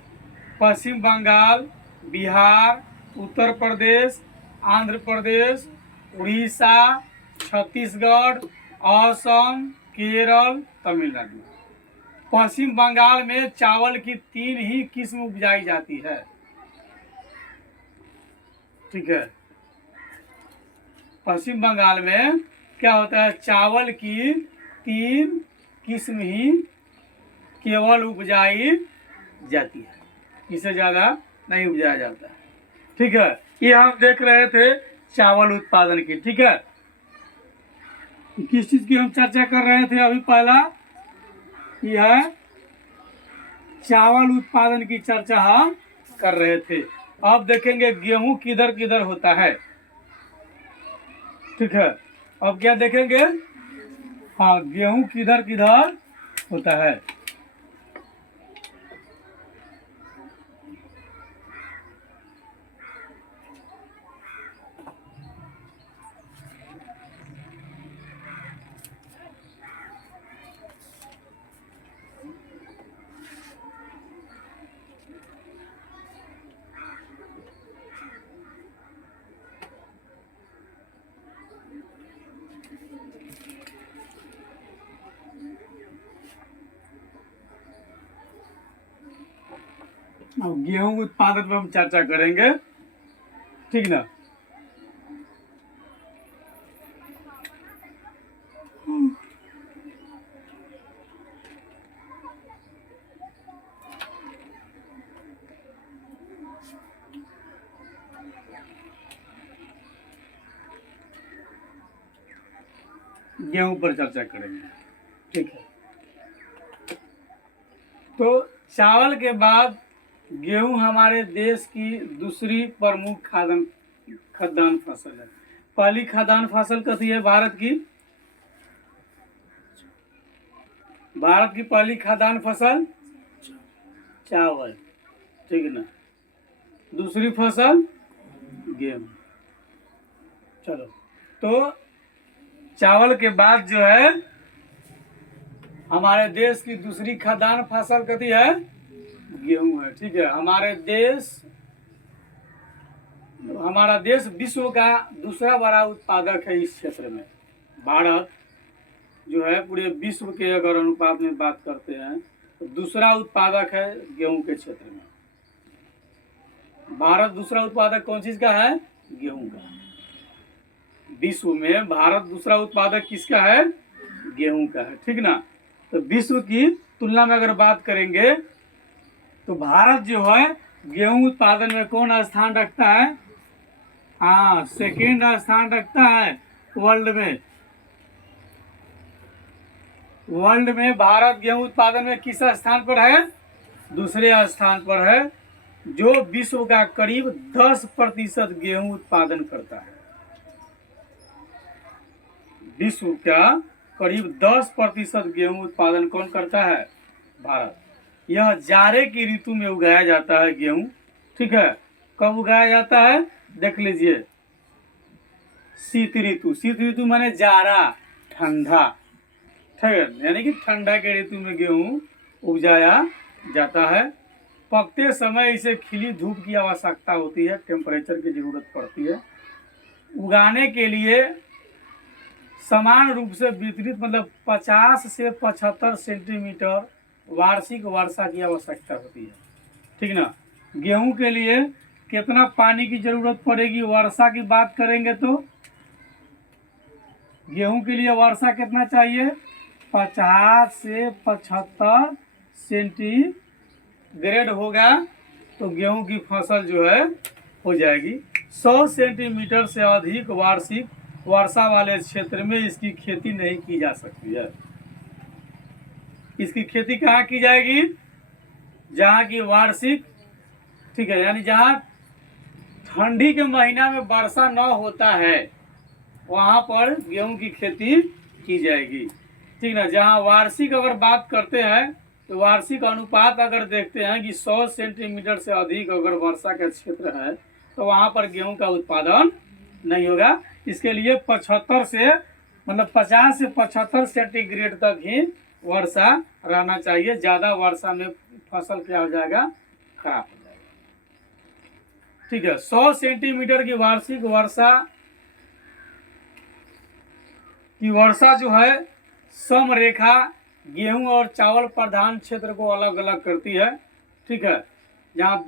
पश्चिम बंगाल, बिहार, उत्तर प्रदेश, आंध्र प्रदेश, उड़ीसा, छत्तीसगढ़, असम, केरल, तमिलनाडु। पश्चिम बंगाल में चावल की 3 ही किस्म उपजाई जाती है। ठीक है। पश्चिम बंगाल में क्या होता है, चावल की 3 किस्म ही केवल उपजाई जाती है, इससे ज़्यादा नहीं उपजाया जाता है। ठीक है। ये हम देख रहे थे चावल उत्पादन की। ठीक है। किस चीज़ की हम चर्चा कर रहे थे अभी? पहला यह है चावल उत्पादन की चर्चा हम कर रहे थे। अब देखेंगे गेहूं किधर किधर होता है। ठीक है। अब क्या देखेंगे? हाँ, गेहूं किधर किधर होता है। अब गेहूं उत्पादन पर हम चर्चा करेंगे। ठीक ना। गेहूं पर चर्चा करेंगे। ठीक है। तो चावल के बाद गेहूं हमारे देश की दूसरी प्रमुख खाद्यान्न फसल है। पहली खाद्यान्न फसल कथी है भारत की? भारत की पहली खाद्यान्न फसल चावल। ठीक ना। दूसरी फसल गेहूं। चलो, तो चावल के बाद जो है हमारे देश की दूसरी खाद्यान्न फसल कथी है? गेहूं है। ठीक है। हमारा देश विश्व का दूसरा बड़ा उत्पादक है इस क्षेत्र में। भारत जो है पूरे विश्व के अगर अनुपात में बात करते हैं तो दूसरा उत्पादक है गेहूं के क्षेत्र में। भारत दूसरा उत्पादक कौन चीज का है? गेहूं का। विश्व में भारत दूसरा उत्पादक किसका है? गेहूं का है। ठीक ना। तो विश्व की तुलना में अगर बात करेंगे तो भारत जो है गेहूं उत्पादन में कौन स्थान रखता है? हाँ, सेकेंड स्थान रखता है वर्ल्ड में। वर्ल्ड में भारत गेहूं उत्पादन में किस स्थान पर है? दूसरे स्थान पर है, जो विश्व का करीब 10% गेहूं उत्पादन करता है। विश्व का करीब 10% गेहूं उत्पादन कौन करता है? भारत। यह जाड़े की ऋतु में उगाया जाता है गेहूं। ठीक है। कब उगाया जाता है? देख लीजिए, शीत ऋतु। शीत ऋतु माने जाड़ा, ठंडा। ठीक है। यानी कि ठंडा के ऋतु में गेहूं उगाया जाता है। पकते समय इसे खिली धूप की आवश्यकता होती है, टेम्परेचर की जरूरत पड़ती है। उगाने के लिए समान रूप से वितरित मतलब 50 से 75 सेंटीमीटर वार्षिक वर्षा की आवश्यकता होती है। ठीक ना। गेहूं के लिए कितना पानी की जरूरत पड़ेगी? वर्षा की बात करेंगे तो गेहूं के लिए वर्षा कितना चाहिए? 50 से 75 सेंटीग्रेड होगा तो गेहूं की फसल जो है हो जाएगी। 100 सेंटीमीटर से अधिक वार्षिक वर्षा वाले क्षेत्र में इसकी खेती नहीं की जा सकती है। इसकी खेती कहाँ की जाएगी? जहाँ की वार्षिक, ठीक है, यानी जहाँ ठंडी के महीना में वर्षा न होता है वहाँ पर गेहूं की खेती की जाएगी। ठीक ना। जहाँ वार्षिक अगर बात करते हैं तो वार्षिक अनुपात अगर देखते हैं कि 100 सेंटीमीटर से अधिक अगर वर्षा का क्षेत्र है तो वहाँ पर गेहूं का उत्पादन नहीं होगा। इसके लिए 75 से मतलब 50 से 75 सेंटीग्रेड तक ही वर्षा रहना चाहिए। ज़्यादा वर्षा में फसल क्या हो जाएगा, खराब हो जाएगा। ठीक है, 100 सेंटीमीटर की वार्षिक वर्षा जो है समरेखा गेहूं और चावल प्रधान क्षेत्र को अलग अलग करती है। ठीक है, जब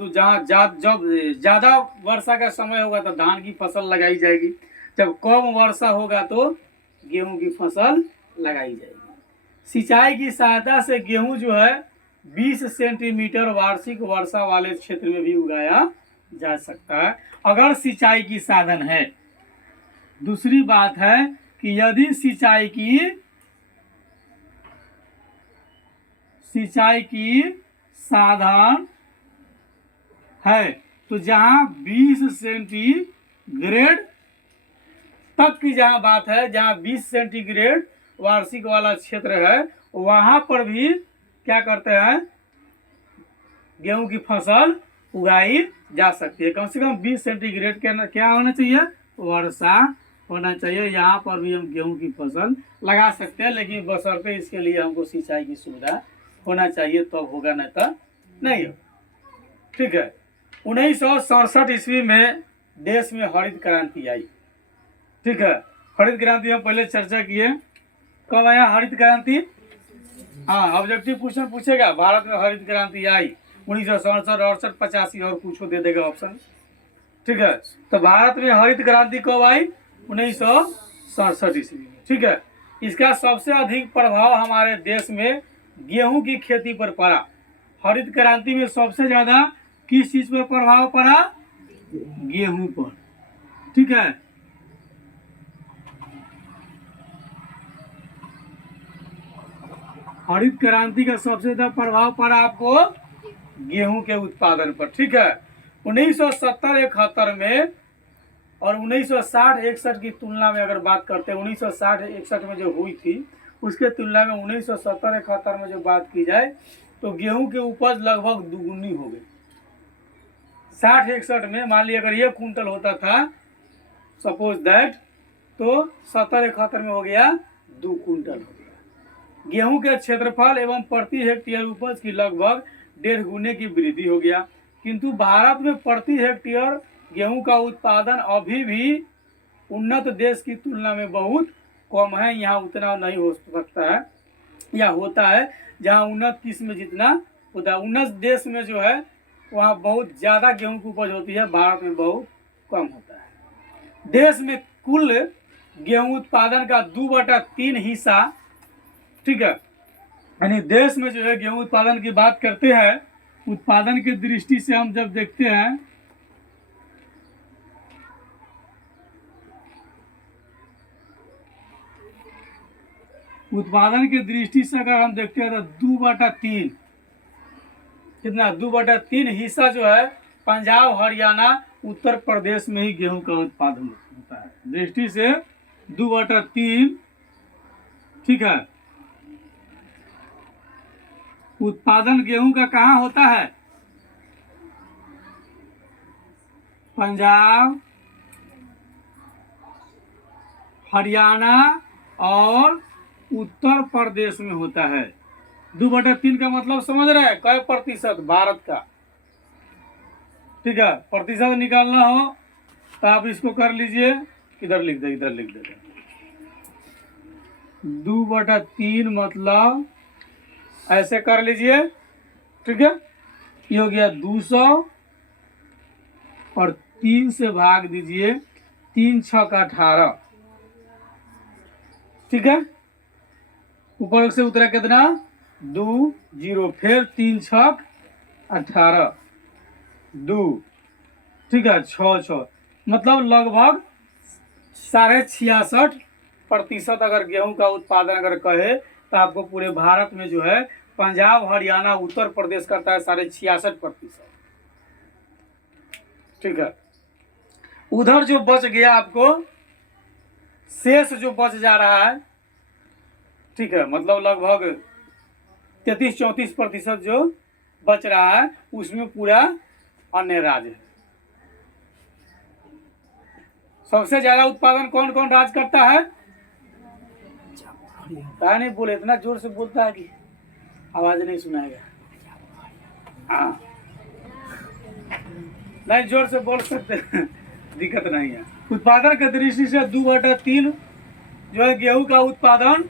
ज़्यादा वर्षा का समय होगा तो धान की फसल लगाई जाएगी, जब कम वर्षा होगा तो गेहूं की फसल लगाई जाएगी। सिंचाई की सहायता से गेहूं जो है 20 सेंटीमीटर वार्षिक वर्षा वाले क्षेत्र में भी उगाया जा सकता है, अगर सिंचाई की साधन है। दूसरी बात है कि यदि सिंचाई की साधन है तो जहां 20 सेंटीग्रेड तक की जहां बात है, जहां 20 सेंटीग्रेड वार्षिक वाला क्षेत्र है, वहां पर भी क्या करते हैं, गेहूं की फसल उगाई जा सकती है। कम से कम 20 सेंटीग्रेड के क्या होना चाहिए, वर्षा होना चाहिए। यहाँ पर भी हम गेहूं की फसल लगा सकते हैं, लेकिन बशर्ते इसके लिए हमको सिंचाई की सुविधा होना चाहिए, तब होगा, नहीं तो नहीं हो। ठीक है, 1967 ईस्वी में देश में हरित क्रांति आई। ठीक है, हरित क्रांति हम पहले चर्चा किए। कब आया हरित क्रांति? हाँ, ऑब्जेक्टिव क्वेश्चन पूछेगा, भारत में हरित क्रांति आई 1967, 68, 85 और कुछ दे देगा ऑप्शन। ठीक है, तो भारत में हरित क्रांति कब आई? 1967 ईस्वी में। ठीक है, इसका सबसे अधिक प्रभाव हमारे देश में गेहूं की खेती पर पड़ा। हरित क्रांति में सबसे ज्यादा किस चीज पर प्रभाव पड़ा? गेहूं पर। ठीक है, हरित क्रांति का सबसे ज्यादा प्रभाव पड़ा आपको गेहूं के उत्पादन पर। ठीक है, 1970-71 में और 1960-61 की तुलना में अगर बात करते हैं, 1960-61 में जो हुई थी उसके तुलना में 1970-71 में जो बात की जाए तो गेहूं की उपज लगभग दुगुनी हो गई। 60-61 में मान लिया अगर 1 कुंटल होता था सपोज दैट, तो 70-71 में हो गया 2 कुंटल हो गया। गेहूं के क्षेत्रफल एवं प्रति हेक्टेयर उपज की लगभग 1.5 गुने की वृद्धि हो गया। किंतु भारत में प्रति हेक्टेयर गेहूं का उत्पादन अभी भी उन्नत देश की तुलना में बहुत कम है। यहाँ उतना नहीं हो सकता है या होता है, जहाँ उन्नत किस्म जितना होता है। उन्नत देश में जो है वहाँ बहुत ज़्यादा गेहूं की उपज होती है, भारत में बहुत कम होता है। देश में कुल गेहूं उत्पादन का 2/3 हिस्सा, ठीक है, यानी देश में जो है गेहूं उत्पादन की बात करते हैं, उत्पादन की दृष्टि से हम जब देखते हैं उत्पादन की दृष्टि से अगर हम देखते हैं तो 2/3 कितना 2/3 हिस्सा जो है पंजाब, हरियाणा, उत्तर प्रदेश में ही गेहूं का उत्पादन होता है। दृष्टि से 2/3, ठीक है। उत्पादन गेहूं का कहाँ होता है? पंजाब, हरियाणा और उत्तर प्रदेश में होता है। 2/3 का मतलब समझ रहे हैं, कै प्रतिशत भारत का। ठीक है, प्रतिशत निकालना हो तो आप इसको कर लीजिए, इधर लिख दे, इधर लिख दे। 2/3 मतलब ऐसे कर लीजिए, ठीक है। ये हो गया 200 और 3 से भाग दीजिए, 3 6 का 18, ठीक है। ऊपर से उतरा कितना? 2 0, फिर 3 6 18, 2, ठीक है, 6 6 मतलब लगभग 66.5% अगर गेहूं का उत्पादन अगर कहे तो आपको पूरे भारत में जो है पंजाब, हरियाणा, उत्तर प्रदेश करता है 66.5%। ठीक है, उधर जो बच गया आपको शेष जो बच जा रहा है ठीक है, मतलब लगभग 33-34% जो बच रहा है उसमें पूरा अन्य राज्य है। सबसे ज्यादा उत्पादन कौन कौन राज्य करता है? कहा नहीं बोले, इतना जोर से बोलता है कि आवाज नहीं सुनाएगा। हाँ, नहीं जोर से बोल सकते दिक्कत नहीं है। उत्पादन की दृष्टि से 2/3 जो है गेहूं का उत्पादन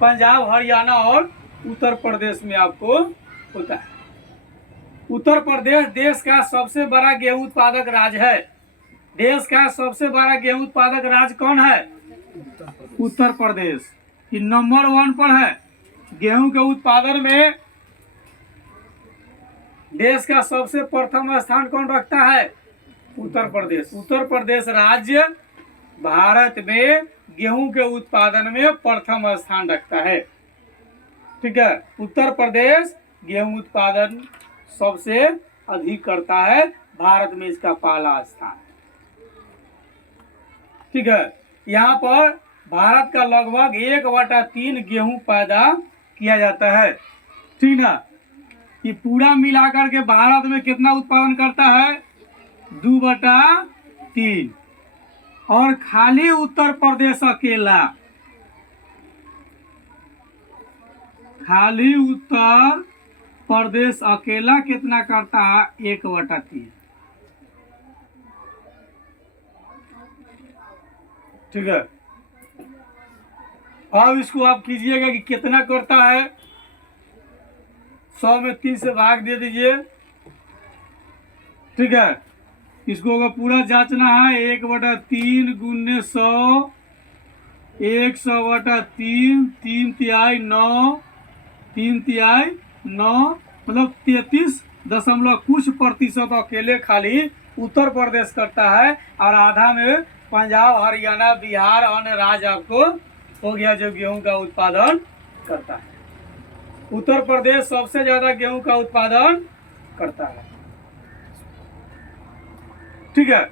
पंजाब, हरियाणा और उत्तर प्रदेश में आपको होता है। उत्तर प्रदेश देश का सबसे बड़ा गेहूं उत्पादक राज्य है। देश का सबसे बड़ा गेहूं उत्पादक राज्य कौन है? उत्तर प्रदेश। ये नंबर 1 पर है गेहूं के उत्पादन में। देश का सबसे प्रथम स्थान कौन रखता है? उत्तर प्रदेश। उत्तर प्रदेश राज्य भारत में गेहूं के उत्पादन में प्रथम स्थान रखता है। ठीक है, उत्तर प्रदेश गेहूं उत्पादन सबसे अधिक करता है, भारत में इसका पहला स्थान। ठीक है, यहाँ पर भारत का लगभग 1/3 गेहूं पैदा किया जाता है। ठीक ना, ये पूरा मिलाकर के भारत में कितना उत्पादन करता है? 2/3। और खाली उत्तर प्रदेश अकेला, खाली उत्तर प्रदेश अकेला कितना करता है? 1/3। ठीक है, अब इसको आप कीजिएगा कि कितना करता है। 100 में 3 से भाग दे दीजिए। ठीक है, इसको अगर पूरा जांचना है 1/3 गुने 100, 100/3, 3/9, 3/9 मतलब 33 कुछ प्रतिशत अकेले खाली उत्तर प्रदेश करता है। और आधा में पंजाब, हरियाणा, बिहार, अन्य राज्य आपको हो गया जो गेहूं का उत्पादन करता है। उत्तर प्रदेश सबसे ज्यादा गेहूं का उत्पादन करता है। ठीक है,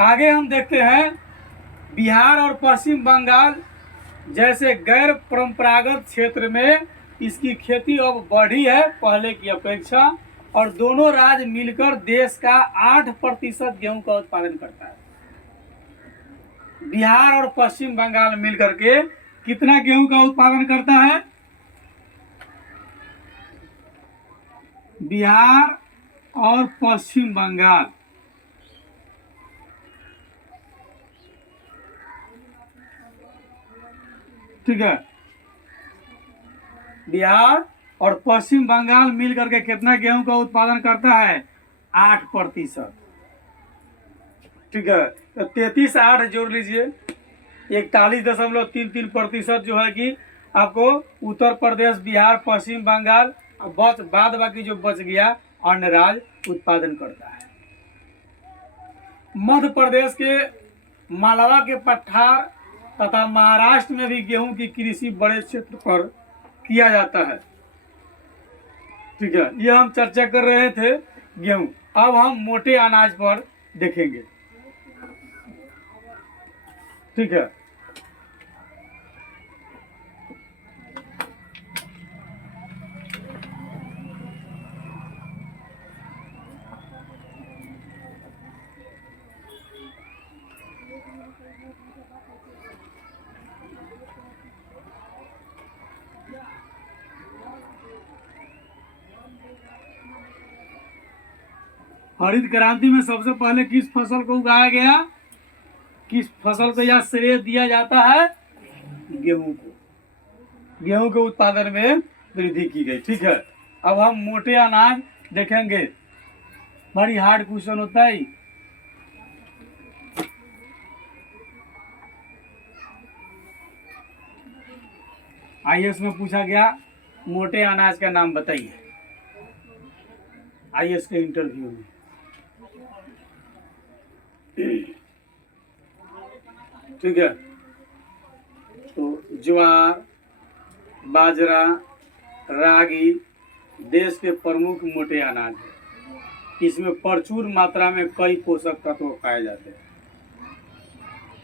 आगे हम देखते हैं बिहार और पश्चिम बंगाल जैसे गैर परंपरागत क्षेत्र में इसकी खेती अब बढ़ी है पहले की अपेक्षा, और दोनों राज्य मिलकर देश का 8% गेहूं का उत्पादन करता है। बिहार और पश्चिम बंगाल मिलकर के कितना गेहूं का उत्पादन करता है? बिहार और पश्चिम बंगाल ठीक है, बिहार और पश्चिम बंगाल मिलकर के कितना गेहूं का उत्पादन करता है? 8%। ठीक है, तो 33-8 जोड़ लीजिए, 41.33% जो है कि आपको उत्तर प्रदेश, बिहार, पश्चिम बंगाल बाद बाकी जो बच गया अन्य राज्य उत्पादन करता है। मध्य प्रदेश के मालवा के पठार तथा महाराष्ट्र में भी गेहूं की कृषि बड़े क्षेत्र पर किया जाता है। ठीक है, ये हम चर्चा कर रहे थे गेहूं। अब हम मोटे अनाज पर देखेंगे। ठीक है, हरित क्रांति में सबसे पहले किस फसल को उगाया गया? किस फसल को यह श्रेय दिया जाता है? गेहूं को। गेहूं के उत्पादन में वृद्धि की गई। ठीक है, अब हम मोटे अनाज देखेंगे। बड़ी हार्ड क्वेश्चन होता है। आईएएस में पूछा गया मोटे अनाज का नाम बताइए, आईएएस के इंटरव्यू में। ठीक है, तो ज्वार, बाजरा, रागी देश के प्रमुख मोटे अनाज है। इसमें प्रचुर मात्रा में कई पोषक तत्व पाए जाते हैं।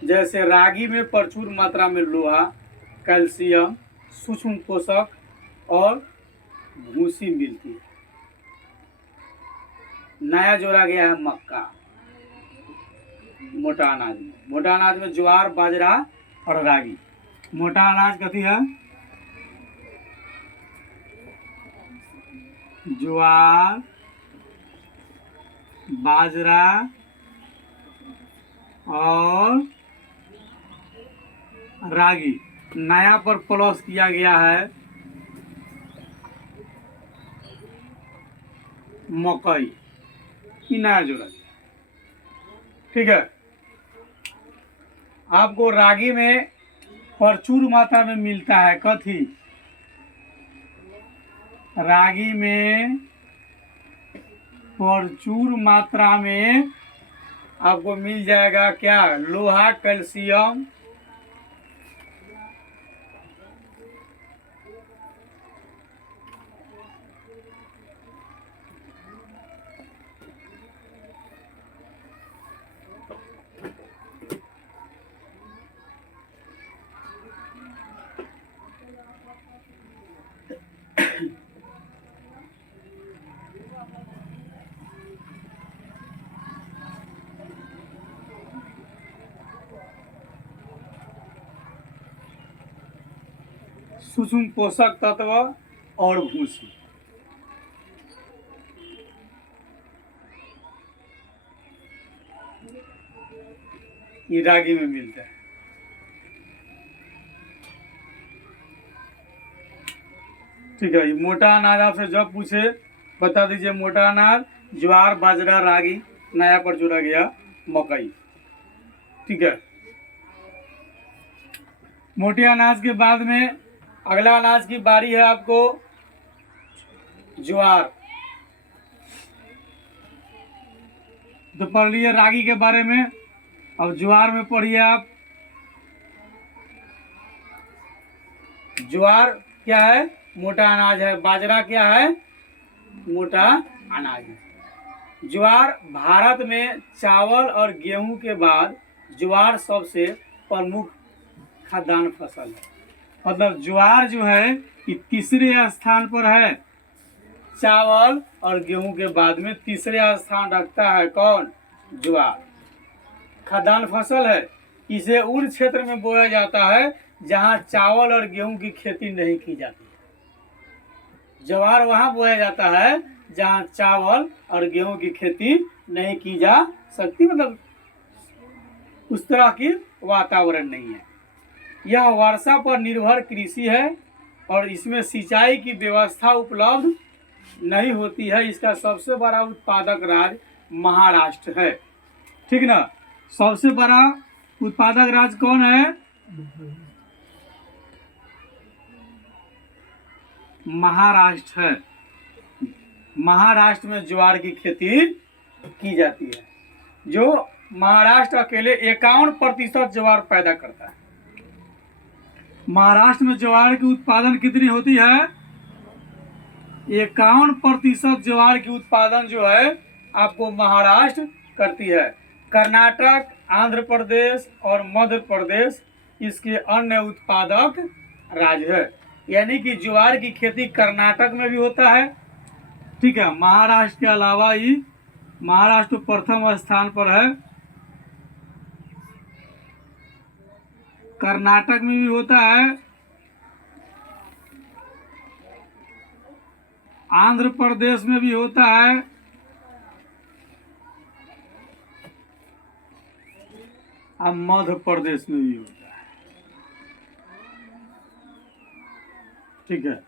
जैसे रागी में प्रचुर मात्रा में लोहा, कैल्शियम, सूक्ष्म पोषक और भूसी मिलती है। नया जोड़ा गया है मक्का मोटा अनाज में। मोटा अनाज में ज्वार, बाजरा और रागी। मोटा अनाज कथी है? ज्वार, बाजरा और रागी। नया पर प्लस किया गया है मकई। ये नया जोड़ा गया। ठीक है। आपको रागी में प्रचुर मात्रा में मिलता है कथी? रागी में प्रचुर मात्रा में आपको मिल जाएगा क्या? लोहा, कैल्शियम, सूक्ष्म पोषक तत्व और भूसी। ये रागी में मिलता है। ठीक है। ये मोटा अनाज आपसे जब पूछे बता दीजिए मोटा अनाज ज्वार, बाजरा, रागी। नया पर जोड़ा गया मकई। ठीक है। मोटे अनाज के बाद में अगला अनाज की बारी है आपको ज्वार। तो पढ़ लिए रागी के बारे में। अब ज्वार में पढ़िए आप। ज्वार क्या है? मोटा अनाज है। बाजरा क्या है? मोटा अनाज है। ज्वार भारत में चावल और गेहूं के बाद ज्वार सबसे प्रमुख खाद्यान्न फसल है। मतलब ज्वार जो है ये तीसरे स्थान पर है। चावल और गेहूं के बाद में तीसरे स्थान रखता है कौन? ज्वार। खाद्यान्न फसल है। इसे उन क्षेत्र में बोया जाता है जहां चावल और गेहूं की खेती नहीं की जाती है। ज्वार वहां बोया जाता है जहां चावल और गेहूं की खेती नहीं की जा सकती, मतलब उस तरह की वातावरण नहीं है। यह वर्षा पर निर्भर कृषि है और इसमें सिंचाई की व्यवस्था उपलब्ध नहीं होती है। इसका सबसे बड़ा उत्पादक राज्य महाराष्ट्र है। ठीक ना? सबसे बड़ा उत्पादक राज्य कौन है? महाराष्ट्र है। महाराष्ट्र में ज्वार की खेती की जाती है। जो महाराष्ट्र अकेले 51% ज्वार पैदा करता है। महाराष्ट्र में ज्वार की उत्पादन कितनी होती है? 51% ज्वार की उत्पादन जो है आपको महाराष्ट्र करती है। कर्नाटक, आंध्र प्रदेश और मध्य प्रदेश इसके अन्य उत्पादक राज्य है। यानी कि ज्वार की खेती कर्नाटक में भी होता है। ठीक है। महाराष्ट्र के अलावा ही महाराष्ट्र प्रथम स्थान पर है। कर्नाटक में भी होता है, आंध्र प्रदेश में भी होता है और मध्य प्रदेश में भी होता है। ठीक है।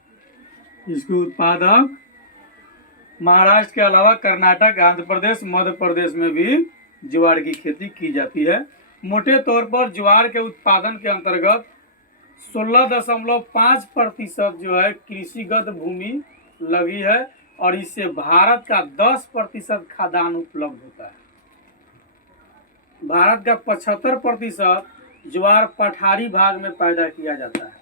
इसके उत्पादक महाराष्ट्र के अलावा कर्नाटक, आंध्र प्रदेश, मध्य प्रदेश में भी ज्वार की खेती की जाती है। मोटे तौर पर ज्वार के उत्पादन के अंतर्गत 16.5% जो है कृषिगत भूमि लगी है और इससे भारत का 10% खाद्यान्न उपलब्ध होता है। भारत का 75% ज्वार पठारी भाग में पैदा किया जाता है।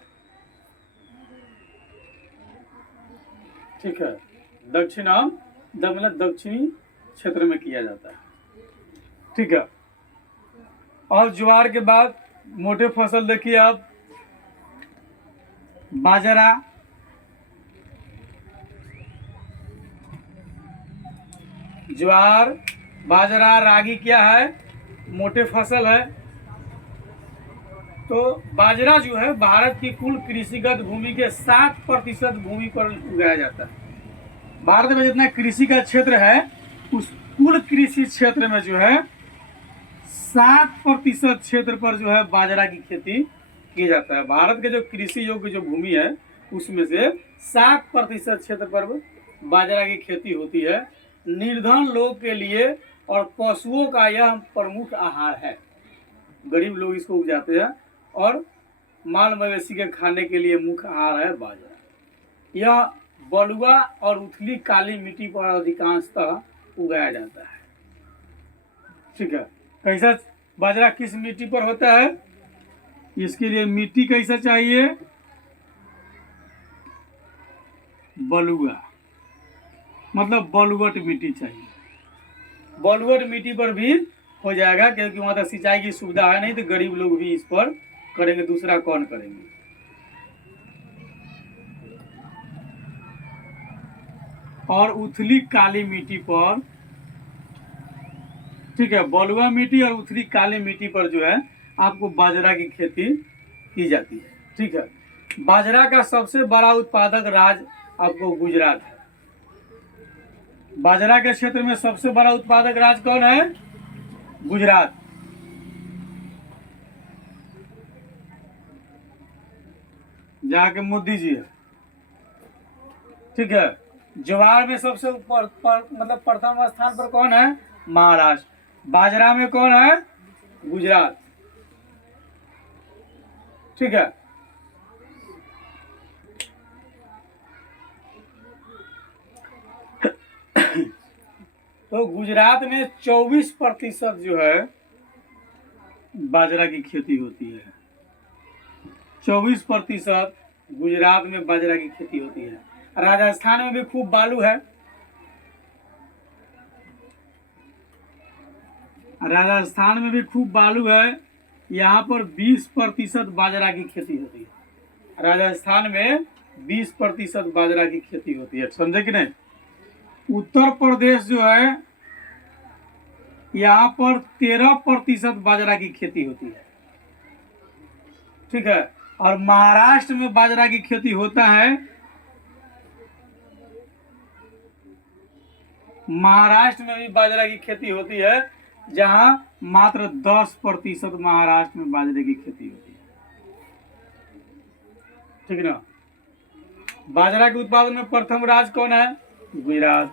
ठीक है। दक्षिणी क्षेत्र में किया जाता है। ठीक है। और ज्वार के बाद मोटे फसल देखिए आप, बाजरा, ज्वार, बाजरा, रागी क्या है, मोटे फसल है। तो बाजरा जो है भारत की कुल कृषिगत भूमि के 7% भूमि पर उगाया जाता है। भारत में जितना कृषि का क्षेत्र है उस कुल कृषि क्षेत्र में जो है 7% क्षेत्र पर जो है बाजरा की खेती की जाता है। भारत के जो कृषि योग्य जो भूमि है उसमें से 7% क्षेत्र पर बाजरा की खेती होती है। निर्धन लोग के लिए और पशुओं का यह प्रमुख आहार है। गरीब लोग इसको उपजाते हैं और माल मवेशी के खाने के लिए मुख्य आहार है बाजरा। यह बलुआ और उथली काली मिट्टी पर अधिकांशतः उगाया जाता है। ठीक है, कैसा बाजरा किस मिट्टी पर होता है, इसके लिए मिट्टी कैसा चाहिए, बलुआ, मतलब बलुअट मिट्टी चाहिए। बलुअट मिट्टी पर भी हो जाएगा क्योंकि वहां तक सिंचाई की सुविधा है नहीं, तो गरीब लोग भी इस पर करेंगे, दूसरा कौन करेंगे। और उथली काली मिट्टी पर, ठीक है, बलुआ मिट्टी और उथली काली मिट्टी पर जो है आपको बाजरा की खेती की जाती है। ठीक है, बाजरा का सबसे बड़ा उत्पादक राज्य आपको गुजरात है। बाजरा के क्षेत्र में सबसे बड़ा उत्पादक राज्य कौन है, गुजरात। जहाँ के मोदी जी है। ठीक है, ज्वार में सबसे मतलब प्रथम स्थान पर कौन है, महाराष्ट्र। बाजरा में कौन है, गुजरात। ठीक है, तो गुजरात में 24% जो है बाजरा की खेती होती है। 24% गुजरात में बाजरा की खेती होती है। राजस्थान में भी खूब बालू है। राजस्थान में भी खूब बालू है। यहाँ पर 20% बाजरा की खेती होती है। राजस्थान में 20% बाजरा की खेती होती है, समझे कि नहीं। उत्तर प्रदेश जो है यहाँ पर 13% बाजरा की खेती होती है। ठीक है, और महाराष्ट्र में बाजरा की खेती होता है। महाराष्ट्र में भी बाजरा की खेती होती है, जहां मात्र 10% महाराष्ट्र में बाजरे की खेती होती है। ठीक ना। बाजरा के उत्पादन में प्रथम राज्य कौन है, गुजरात।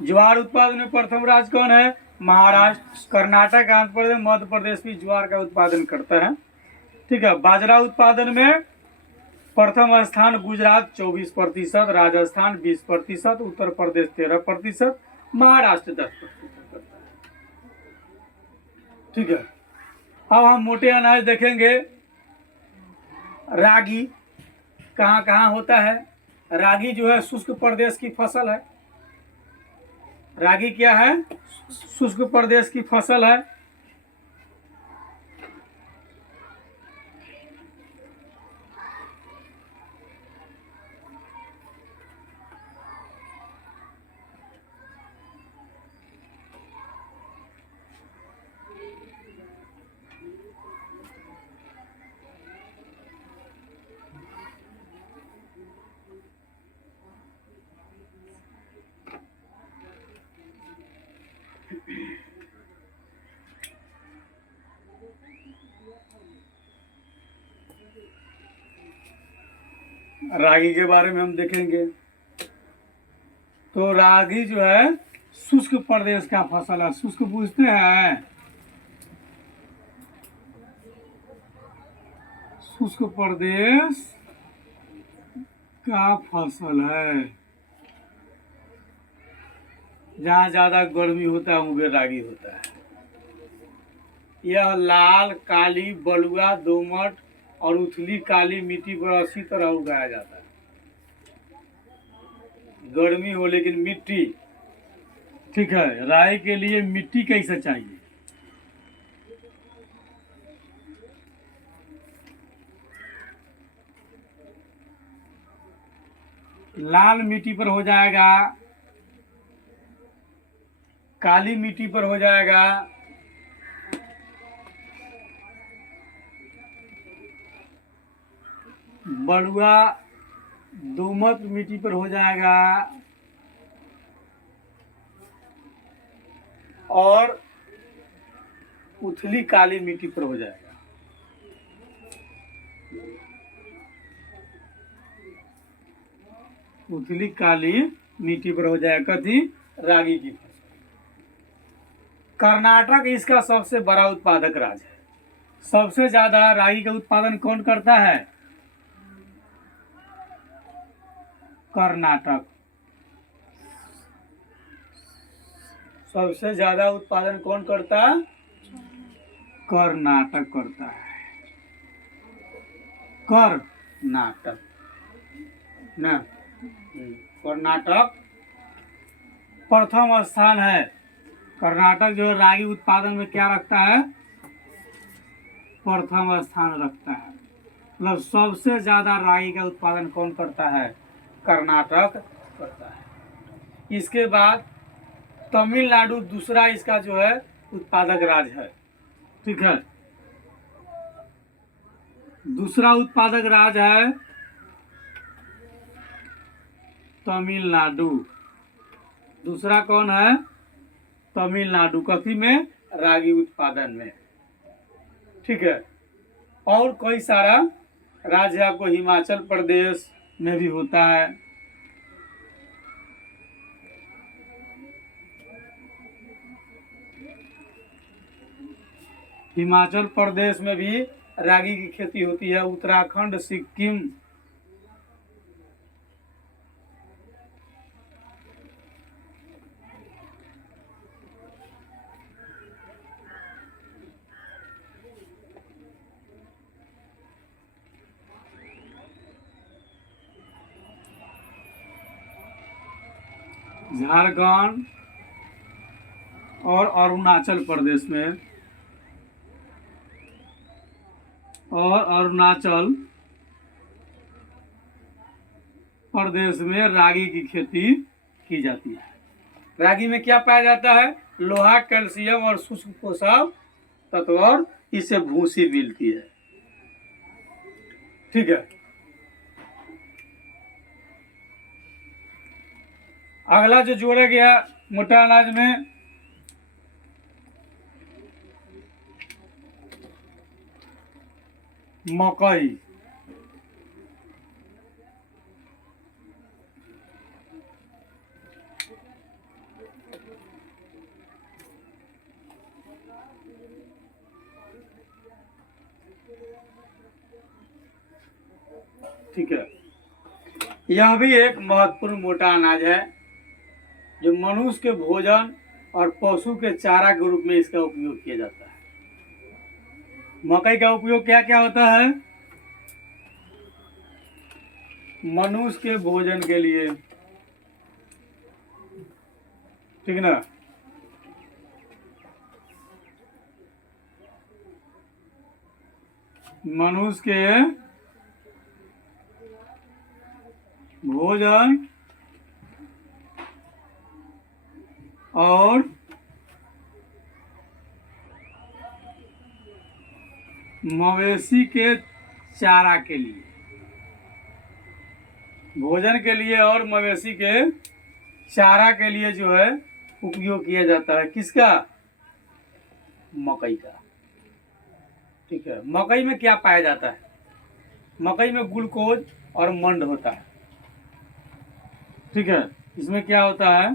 ज्वार उत्पादन में प्रथम राज्य कौन है, महाराष्ट्र। कर्नाटक, आंध्र प्रदेश, मध्य प्रदेश भी ज्वार का उत्पादन करता है। ठीक है, बाजरा उत्पादन में प्रथम स्थान गुजरात 24%, राजस्थान 20%, उत्तर प्रदेश 13%, महाराष्ट्र 10% करता है। ठीक है, अब हम मोटे अनाज देखेंगे। रागी कहाँ कहाँ होता है। रागी जो है शुष्क प्रदेश की फसल है। रागी क्या है, शुष्क प्रदेश की फसल है। रागी के बारे में हम देखेंगे तो रागी जो है शुष्क प्रदेश का फसल है। शुष्क पूछते हैं, शुष्क प्रदेश का फसल है। जहाँ ज्यादा गर्मी होता है वहाँ रागी होता है। यह लाल, काली, बलुआ, दोमट और उथली काली मिट्टी पर अच्छी तरह उगाया जाता है। गर्मी हो लेकिन मिट्टी, ठीक है, राई के लिए मिट्टी कैसा चाहिए, लाल मिट्टी पर हो जाएगा, काली मिट्टी पर हो जाएगा, बलुआ दोमट मिट्टी पर हो जाएगा, और उथली काली मिट्टी पर हो जाएगा। उथली काली मिट्टी पर हो जाएगा कथी? रागी की फसल। कर्नाटक इसका सबसे बड़ा उत्पादक राज्य है। सबसे ज्यादा रागी का उत्पादन कौन करता है? कर्नाटक। सबसे ज्यादा उत्पादन कौन करता है? कर्नाटक करता है। कर्नाटक ना, कर्नाटक प्रथम स्थान है। कर्नाटक जो रागी उत्पादन में क्या रखता है? प्रथम स्थान रखता है। मतलब सबसे ज्यादा रागी का उत्पादन कौन करता है? कर्नाटक करता है। इसके बाद तमिलनाडु दूसरा इसका जो है उत्पादक राज्य है। ठीक है, दूसरा उत्पादक राज्य है तमिलनाडु। दूसरा कौन है? तमिलनाडु। कथी में? रागी उत्पादन में। ठीक है, और कई सारा राज्य आपको हिमाचल प्रदेश में भी होता है। हिमाचल प्रदेश में भी रागी की खेती होती है। उत्तराखंड, सिक्किम, झारखंड और अरुणाचल प्रदेश में, और अरुणाचल प्रदेश में रागी की खेती की जाती है। रागी में क्या पाया जाता है? लोहा, कैल्शियम और सूक्ष्म पोषक तत्व, और इससे भूसी मिलती है। ठीक है, अगला जो जोड़ा गया मोटा अनाज में, मकई। ठीक है, यह भी एक महत्वपूर्ण मोटा अनाज है जो मनुष्य के भोजन और पशु के चारा के रूप में इसका उपयोग किया जाता है। मकई का उपयोग क्या क्या होता है? मनुष्य के भोजन के लिए, ठीक ना, मनुष्य के भोजन और मवेशी के चारा के लिए, भोजन के लिए और मवेशी के चारा के लिए जो है उपयोग किया जाता है। किसका? मकई का। ठीक है, मकई में क्या पाया जाता है? मकई में ग्लूकोज और मंड होता है। ठीक है, इसमें क्या होता है?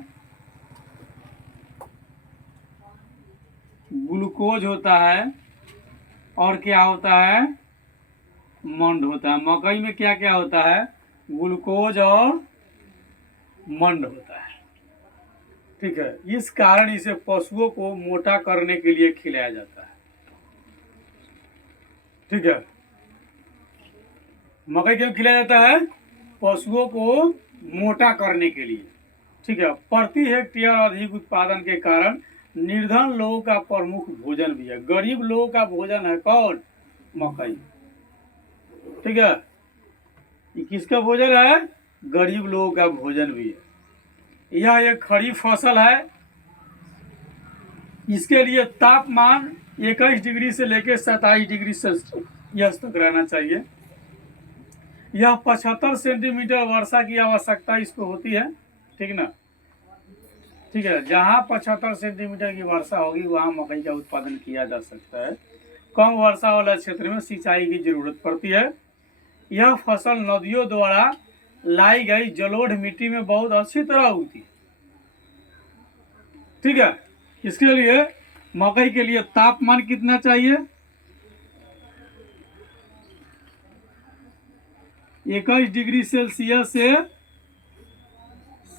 ग्लूकोज होता है और क्या होता है? मंड होता है। मकई में क्या क्या होता है? ग्लूकोज और मंड होता है। ठीक है, इस कारण इसे पशुओं को मोटा करने के लिए खिलाया जाता है। ठीक है, मकई क्यों खिलाया जाता है? पशुओं को मोटा करने के लिए। ठीक है, प्रति हेक्टेयर अधिक उत्पादन के कारण निर्धन लोगों का प्रमुख भोजन भी है। गरीब लोगों का भोजन है कौन? मकई। ठीक है, ये किसका भोजन है? गरीब लोगों का भोजन भी है। यह एक खरीफ फसल है। इसके लिए तापमान 21 डिग्री से लेकर 27 डिग्री सेल्सियस तक रहना चाहिए। यह 75 सेंटीमीटर वर्षा की आवश्यकता इसको होती है, ठीक ना। ठीक है, जहाँ 75 सेंटीमीटर की वर्षा होगी वहाँ मकई का उत्पादन किया जा सकता है। कम वर्षा वाला क्षेत्र में सिंचाई की जरूरत पड़ती है। यह फसल नदियों द्वारा लाई गई जलोढ़ मिट्टी में बहुत अच्छी तरह उगती है, ठीक है। इसके लिए मकई के लिए तापमान कितना चाहिए? 21 डिग्री सेल्सियस से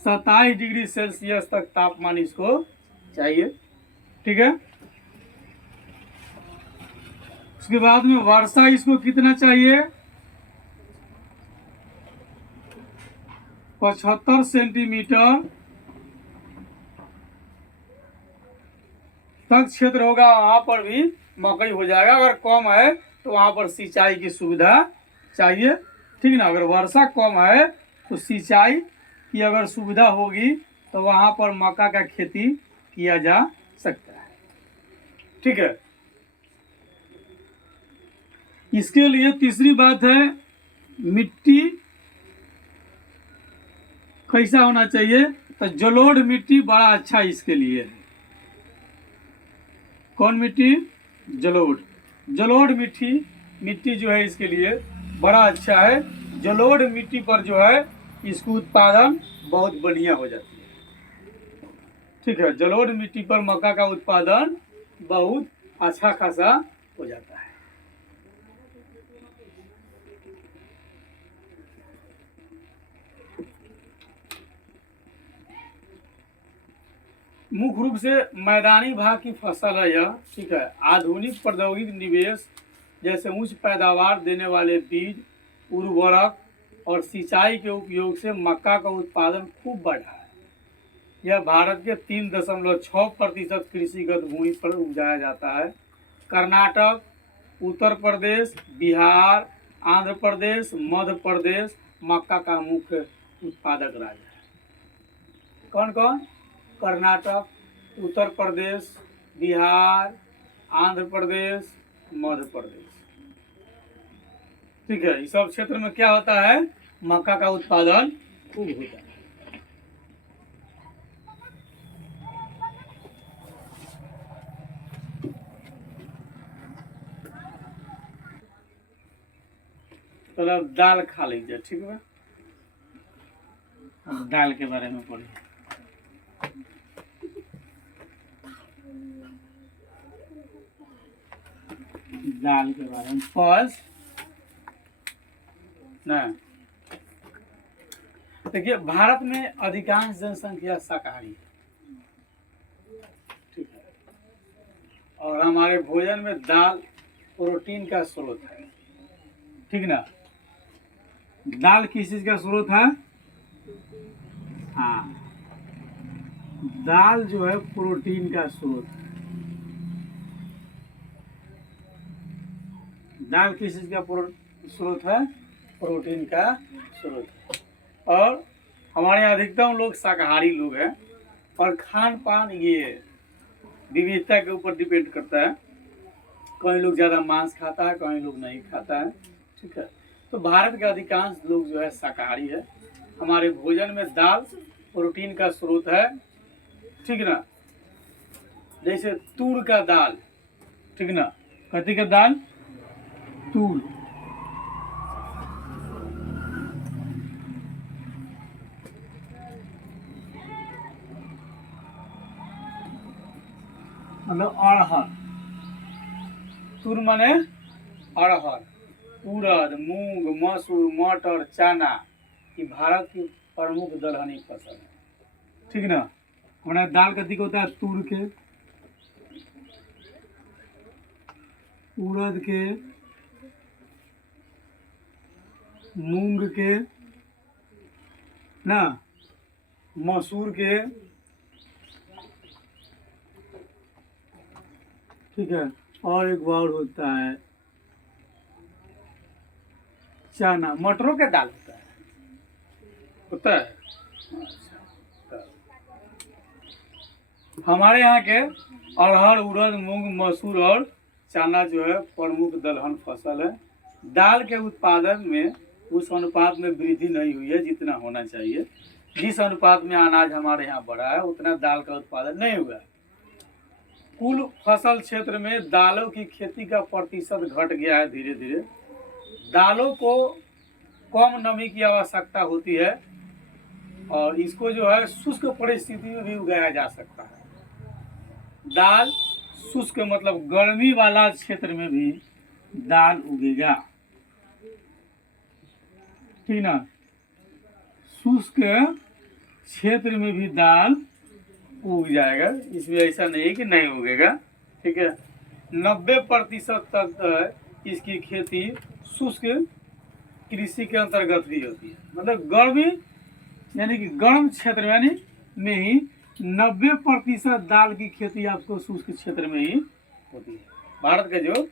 27 डिग्री सेल्सियस तक तापमान इसको चाहिए, ठीक है। उसके बाद में वर्षा इसको कितना चाहिए? 75 सेंटीमीटर तक क्षेत्र होगा, वहां पर भी मकई हो जाएगा। अगर कम है तो वहां पर सिंचाई की सुविधा चाहिए, ठीक ना। अगर वर्षा कम है तो सिंचाई की अगर सुविधा होगी तो वहां पर मक्का का खेती किया जा सकता है, ठीक है। इसके लिए तीसरी बात है, मिट्टी कैसा होना चाहिए? तो जलोढ़ मिट्टी बड़ा अच्छा इसके लिए है। कौन मिट्टी? जलोढ़ मिट्टी जो है इसके लिए बड़ा अच्छा है। जलोढ़ मिट्टी पर जो है इसको उत्पादन बहुत बढ़िया हो जाती है, ठीक है। जलोढ़ मिट्टी पर मक्का का उत्पादन बहुत अच्छा खासा हो जाता है। मुख्य रूप से मैदानी भाग की फसल है यह, ठीक है। आधुनिक प्रौद्योगिक निवेश जैसे उच्च पैदावार देने वाले बीज, उर्वरक और सिंचाई के उपयोग से मक्का का उत्पादन खूब बढ़ा है। यह भारत के 3.6% कृषिगत भूमि पर उगाया जाता है। कर्नाटक, उत्तर प्रदेश, बिहार, आंध्र प्रदेश, मध्य प्रदेश मक्का का मुख्य उत्पादक राज्य है। कौन कौन? कर्नाटक, उत्तर प्रदेश, बिहार, आंध्र प्रदेश, मध्य प्रदेश, ठीक है। इस सब क्षेत्र में क्या होता है? मक्का का उत्पादन खूब होता है। तो अब दाल खा लीजिए, ठीक है। अब दाल के बारे में पढ़िए। दाल के बारे में फर्स्ट ना, देखिए भारत में अधिकांश जनसंख्या शाकाहारी है, ठीक है। और हमारे भोजन में दाल प्रोटीन का स्रोत है, ठीक ना। दाल किस चीज का स्रोत है? हाँ, दाल जो है प्रोटीन का स्रोत है। दाल किस चीज का स्रोत है? प्रोटीन का स्रोत है। और हमारे यहाँ अधिकतम लोग शाकाहारी लोग हैं। और खान पान ये विविधता के ऊपर डिपेंड करता है। कई लोग ज़्यादा मांस खाता है, कई लोग नहीं खाता है, ठीक है। तो भारत के अधिकांश लोग जो है शाकाहारी है। हमारे भोजन में दाल प्रोटीन का स्रोत है, ठीक ना। जैसे तूर का दाल, ठीक ना। कथी का दाल? तूर। मतलब अरहर। तूर माने अरहर। उड़द, मूंग, मसूर, मटर, चना ये भारत की प्रमुख दलहनी फसल है, ठीक ना। हमारा दाल कथी का होता है? तूर के, उड़द के, मूंग के ना, मसूर के, ठीक है। और एक और होता है चना, मटरों का दाल होता है, होता है। अच्छा। हमारे यहाँ के अरहर, उड़द, मूंग, मसूर और चना जो है प्रमुख दलहन फसल है। दाल के उत्पादन में उस अनुपात में वृद्धि नहीं हुई है जितना होना चाहिए। जिस अनुपात में अनाज हमारे यहाँ बढ़ा है उतना दाल का उत्पादन नहीं हुआ है। कुल फसल क्षेत्र में दालों की खेती का प्रतिशत घट गया है धीरे धीरे। दालों को कम नमी की आवश्यकता होती है और इसको जो है शुष्क परिस्थिति में भी उगाया जा सकता है। दाल शुष्क मतलब गर्मी वाला क्षेत्र में भी दाल उगेगा, ठीक ना। शुष्क क्षेत्र में भी दाल उग जाएगा, इसमें ऐसा नहीं है कि नहीं उगेगा, ठीक है। 90% तक इसकी खेती शुष्क कृषि के अंतर्गत भी होती है। मतलब गर्मी यानी कि गर्म क्षेत्र यानी में ही 90% दाल की खेती आपको शुष्क क्षेत्र में ही होती है। भारत का जो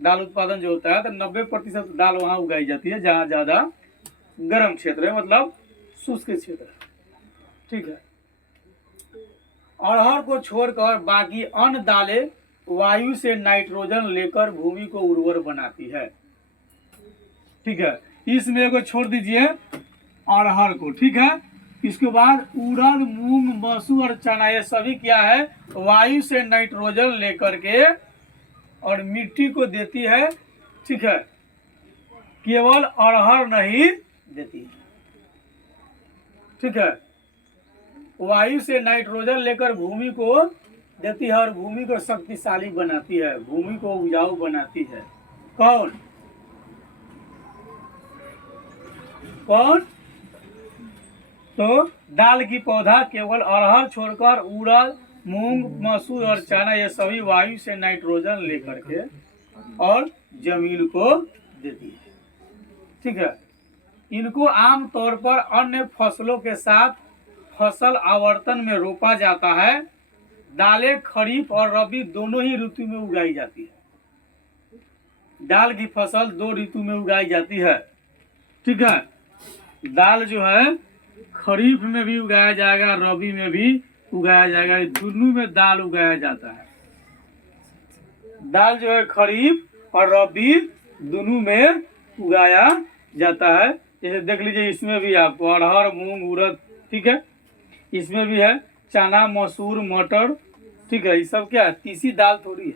दाल उत्पादन जो होता है तो 90% दाल वहाँ उगाई जाती है जहाँ ज़्यादा गर्म क्षेत्र है, मतलब शुष्क क्षेत्र है, ठीक है। अरहर को छोड़कर बाकी अन्य दालें वायु से नाइट्रोजन लेकर भूमि को उर्वर बनाती है, ठीक है। इसमें को छोड़ दीजिए अरहर को, ठीक है। इसके बाद उड़द, मूंग, मसूर और चना ये सभी क्या है, वायु से नाइट्रोजन लेकर के और मिट्टी को देती है, ठीक है। केवल अरहर नहीं देती है, ठीक है। वायु से नाइट्रोजन लेकर भूमि को देती है और भूमि को शक्तिशाली बनाती है, भूमि को उपजाऊ बनाती है। कौन कौन? तो दाल की पौधा केवल अरहर छोड़कर उड़द, मूंग, मसूर और चना ये सभी वायु से नाइट्रोजन लेकर के और जमीन को देती है, ठीक है। इनको आमतौर पर अन्य फसलों के साथ फसल आवर्तन में रोपा जाता है। दालें खरीफ और रबी दोनों ही ऋतु में उगाई जाती है। दाल की फसल 2 ऋतु में उगाई जाती है, ठीक है। दाल जो है खरीफ में भी उगाया जाएगा, रबी में भी उगाया जाएगा, दोनों में दाल उगाया जाता है। दाल जो है खरीफ और रबी दोनों में उगाया जाता है। जैसे देख लीजिए इसमें भी आपको अरहर, मूंग, उड़द, ठीक है। इसमें भी है चना, मसूर, मटर, ठीक है। ये सब क्या है, तीसी दाल थोड़ी है,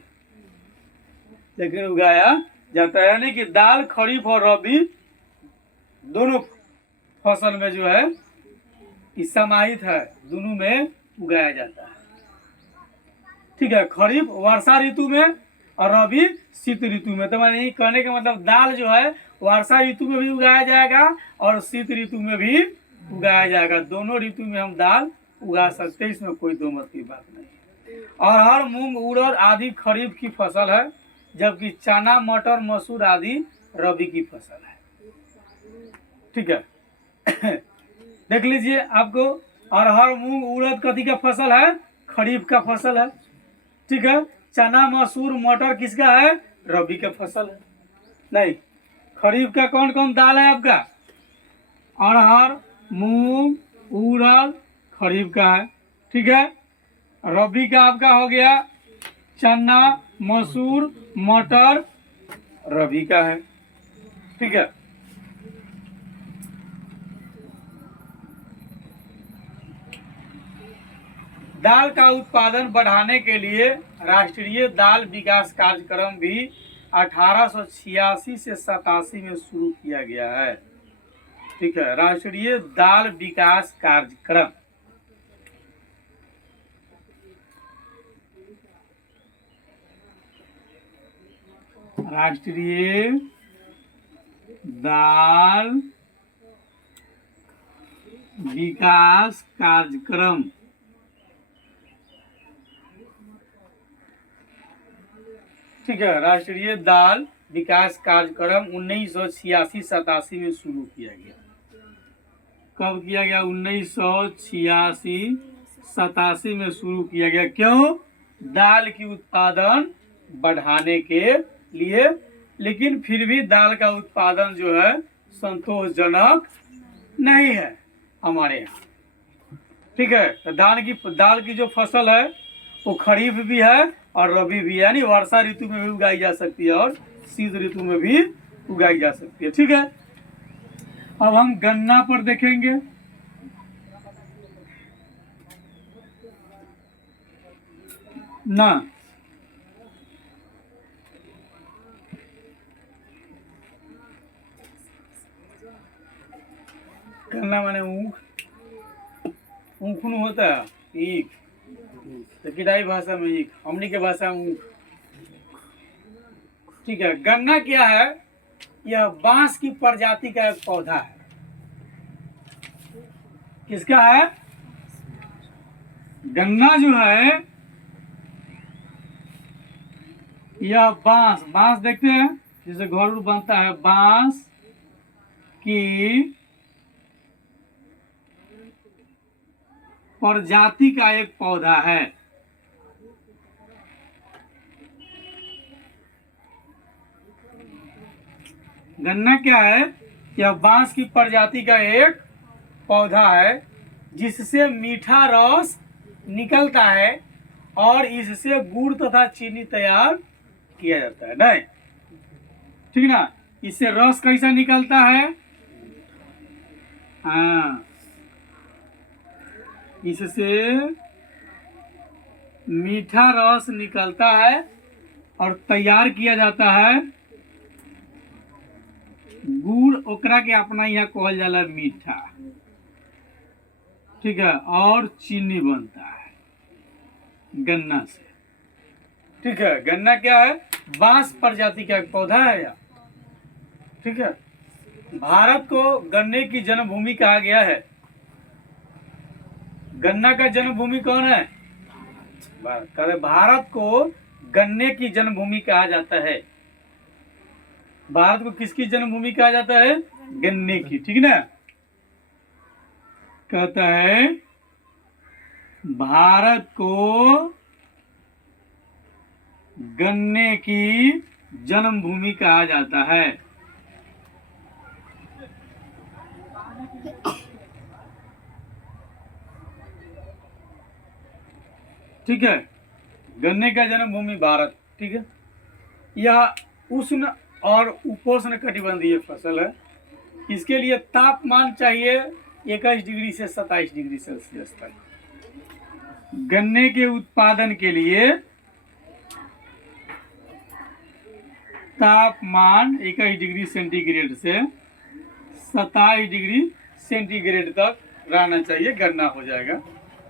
लेकिन उगाया जाता है। यानी कि दाल खरीफ और रबी दोनों फसल में जो है समाहित है, दोनों में उगाया जाता है, ठीक है। खरीफ वर्षा ऋतु में और रबी शीत ऋतु में। तो मैंने ये कहने का मतलब दाल जो है वर्षा ऋतु में भी उगाया जाएगा और शीत ऋतु में भी उगाया जाएगा। दोनों ऋतु में हम दाल उगा सकते हैं, इसमें कोई दो मत की बात नहीं। अरहर, मूंग, उड़द आदि खरीफ की फसल है, जबकि चना, मटर, मसूर आदि रबी की फसल है, ठीक है। देख लीजिए आपको अरहर, मूंग, उड़द कथी का फसल है, खरीफ का फसल है, ठीक है। चना, मसूर, मटर किसका है, रबी का फसल है। नहीं, खरीफ का कौन कौन दाल है आपका, अरहर, मूंग, उड़द खरीफ का है, ठीक है। रबी का आपका हो गया चना, मसूर, मटर रबी का है, ठीक है। दाल का उत्पादन बढ़ाने के लिए राष्ट्रीय दाल विकास कार्यक्रम भी 1886 से 87 में शुरू किया गया है, ठीक है। राष्ट्रीय दाल विकास कार्यक्रम, राष्ट्रीय दाल विकास कार्यक्रम, ठीक है। राष्ट्रीय दाल विकास कार्यक्रम 1986-87 में शुरू किया गया। कब किया गया, 1986-87 में शुरू किया गया। क्यों, दाल की उत्पादन बढ़ाने के लिए। लेकिन फिर भी दाल का उत्पादन जो है संतोषजनक नहीं है। हमारे यहाँ। ठीक है, तो दाल की जो फसल है वो खरीफ भी है और रबी भी है, यानी वर्षा ऋतु में भी उगाई जा सकती है और शीत ऋतु में भी उगाई जा सकती है। ठीक है, अब हम गन्ना पर देखेंगे। ना गन्ना माने ऊख, ऊखन होता है ईख, तो किदाई भाषा में ईख, हमनी के भाषा में ऊख। ठीक है, गन्ना क्या है? यह बांस की प्रजाति का एक पौधा है। किसका है? गन्ना जो है यह बांस देखते हैं जैसे घर बनता है, बांस की प्रजाति का एक पौधा है। गन्ना क्या है? यह बांस की प्रजाति का एक पौधा है जिससे मीठा रस निकलता है और इससे गुड़ तथा चीनी तैयार किया जाता है। नहीं, ठीक ना? इससे रस कैसा निकलता है? हाँ, इससे मीठा रस निकलता है और तैयार किया जाता है गुड़, ओकरा के अपना यहाँ कहल जाला मीठा। ठीक है, और चीनी बनता है गन्ना से। ठीक है, गन्ना क्या है? बांस प्रजाति का एक पौधा है या। ठीक है, भारत को गन्ने की जन्मभूमि कहा गया है। गन्ना का जन्मभूमि कौन है? भारत को गन्ने की जन्मभूमि कहा जाता है। भारत को किसकी जन्मभूमि कहा जाता है? गन्ने की। ठीक ना? कहता है भारत को गन्ने की जन्मभूमि कहा जाता है। ठीक है, गन्ने का जन्मभूमि भारत। ठीक है, यह उष्ण और उपोष्ण कटिबंधीय फसल है। इसके लिए तापमान चाहिए 21 डिग्री से 27 डिग्री सेल्सियस तक। गन्ने के उत्पादन के लिए तापमान 21 डिग्री सेंटीग्रेड से 27 डिग्री सेंटीग्रेड तक रहना चाहिए, गन्ना हो जाएगा।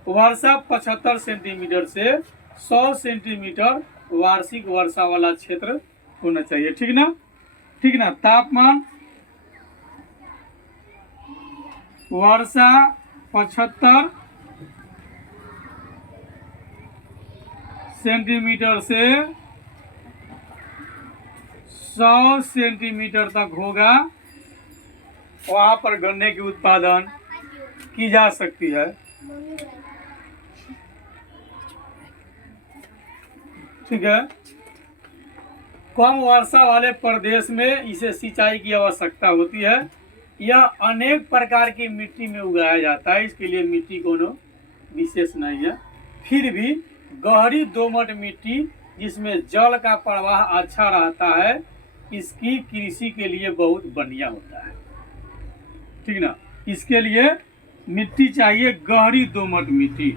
वर्षा 75 सेंटीमीटर से 100 सेंटीमीटर वार्षिक वर्षा वाला क्षेत्र होना चाहिए। ठीक ना? ठीक ना? तापमान वर्षा 75 सेंटीमीटर से 100 सेंटीमीटर तक होगा, वहां पर गन्ने की उत्पादन की जा सकती है। ठीक है, कम वर्षा वाले प्रदेश में इसे सिंचाई की आवश्यकता होती है। यह अनेक प्रकार की मिट्टी में उगाया जाता है, इसके लिए मिट्टी कोनो विशेष नहीं है। फिर भी गहरी दोमट मिट्टी जिसमें जल का प्रवाह अच्छा रहता है, इसकी कृषि के लिए बहुत बढ़िया होता है। ठीक ना? इसके लिए मिट्टी चाहिए गहरी दोमट मिट्टी।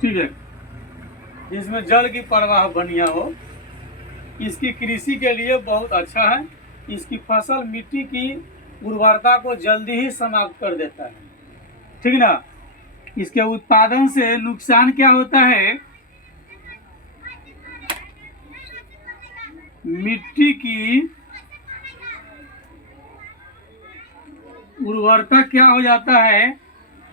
ठीक है, जिसमें जल की प्रवाह बढ़िया हो, इसकी कृषि के लिए बहुत अच्छा है। इसकी फसल मिट्टी की उर्वरता को जल्दी ही समाप्त कर देता है। ठीक ना? इसके उत्पादन से नुकसान क्या होता है? मिट्टी की उर्वरता क्या हो जाता है?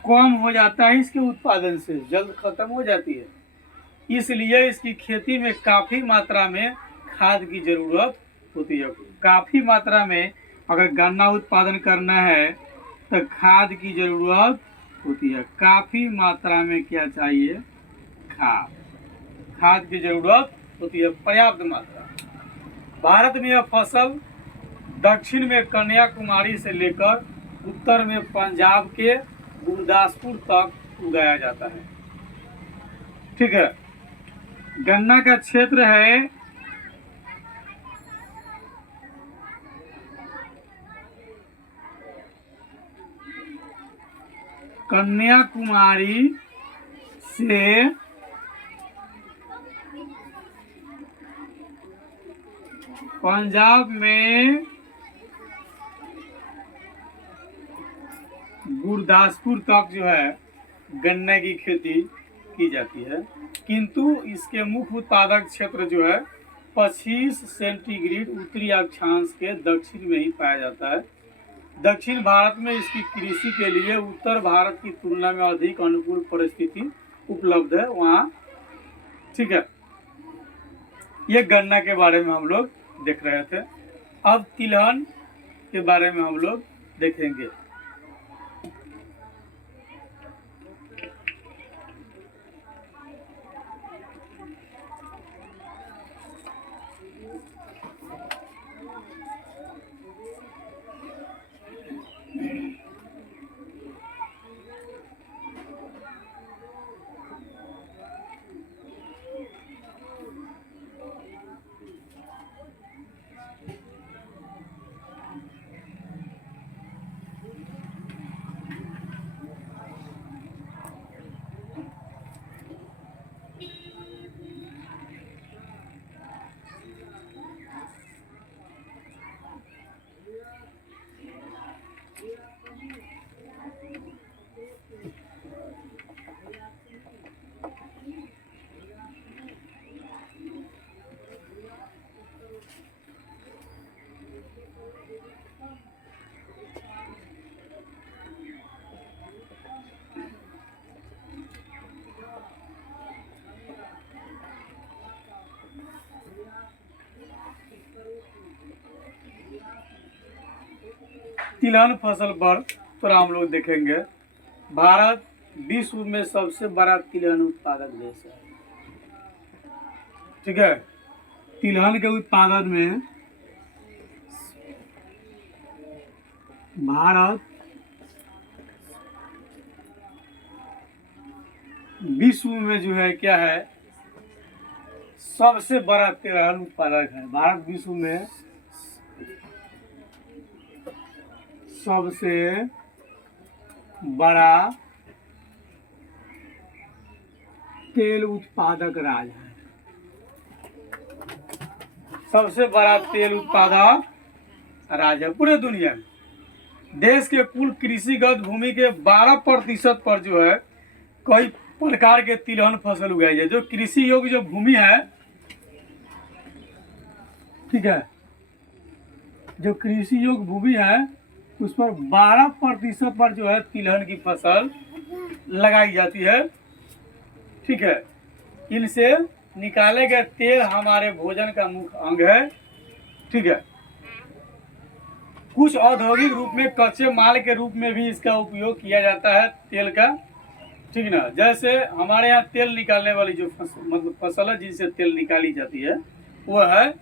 कम हो जाता है। इसके उत्पादन से जल्द खत्म हो जाती है। इसलिए इसकी खेती में काफ़ी मात्रा में खाद की ज़रूरत होती है। काफ़ी मात्रा में अगर गन्ना उत्पादन करना है तो खाद की ज़रूरत होती है। काफ़ी मात्रा में क्या चाहिए? खाद की ज़रूरत होती है, पर्याप्त मात्रा। भारत में यह फसल दक्षिण में कन्याकुमारी से लेकर उत्तर में पंजाब के गुरदासपुर तक उगाया जाता है। ठीक है। गन्ना का क्षेत्र है कन्याकुमारी से पंजाब में गुरदासपुर तक जो है गन्ने की खेती की जाती है, किंतु इसके मुख्य उत्पादक क्षेत्र जो है 25 सेंटीग्रेड उत्तरी अक्षांश के दक्षिण में ही पाया जाता है। दक्षिण भारत में इसकी कृषि के लिए उत्तर भारत की तुलना में अधिक अनुकूल परिस्थिति उपलब्ध है वहाँ। ठीक है, ये गन्ना के बारे में हम लोग देख रहे थे। अब तिलहन के बारे में हम लोग देखेंगे। तिलहन फसल पर थोड़ा हम लोग देखेंगे। भारत विश्व में सबसे बड़ा तिलहन उत्पादक देश है। ठीक है, तिलहन के उत्पादन में भारत विश्व में जो है क्या है, सबसे बड़ा तिलहन उत्पादक है। भारत विश्व में सबसे बड़ा तेल उत्पादक राज्य है। सबसे बड़ा तेल उत्पादक राज्य है पूरे दुनिया में। देश के कुल कृषिगत भूमि के 12% पर जो है कई प्रकार के तिलहन फसल उगाई जाए। जो कृषि योग्य जो भूमि है, ठीक है, जो कृषि योग्य भूमि है उस पर 12% पर जो है तिलहन की फसल लगाई जाती है। ठीक है, इनसे निकाले गए तेल हमारे भोजन का मुख्य अंग है। ठीक है, कुछ औद्योगिक रूप में कच्चे माल के रूप में भी इसका उपयोग किया जाता है तेल का। ठीक ना, जैसे हमारे यहाँ तेल निकालने वाली जो मतलब फसल है जिनसे तेल निकाली जाती है वो है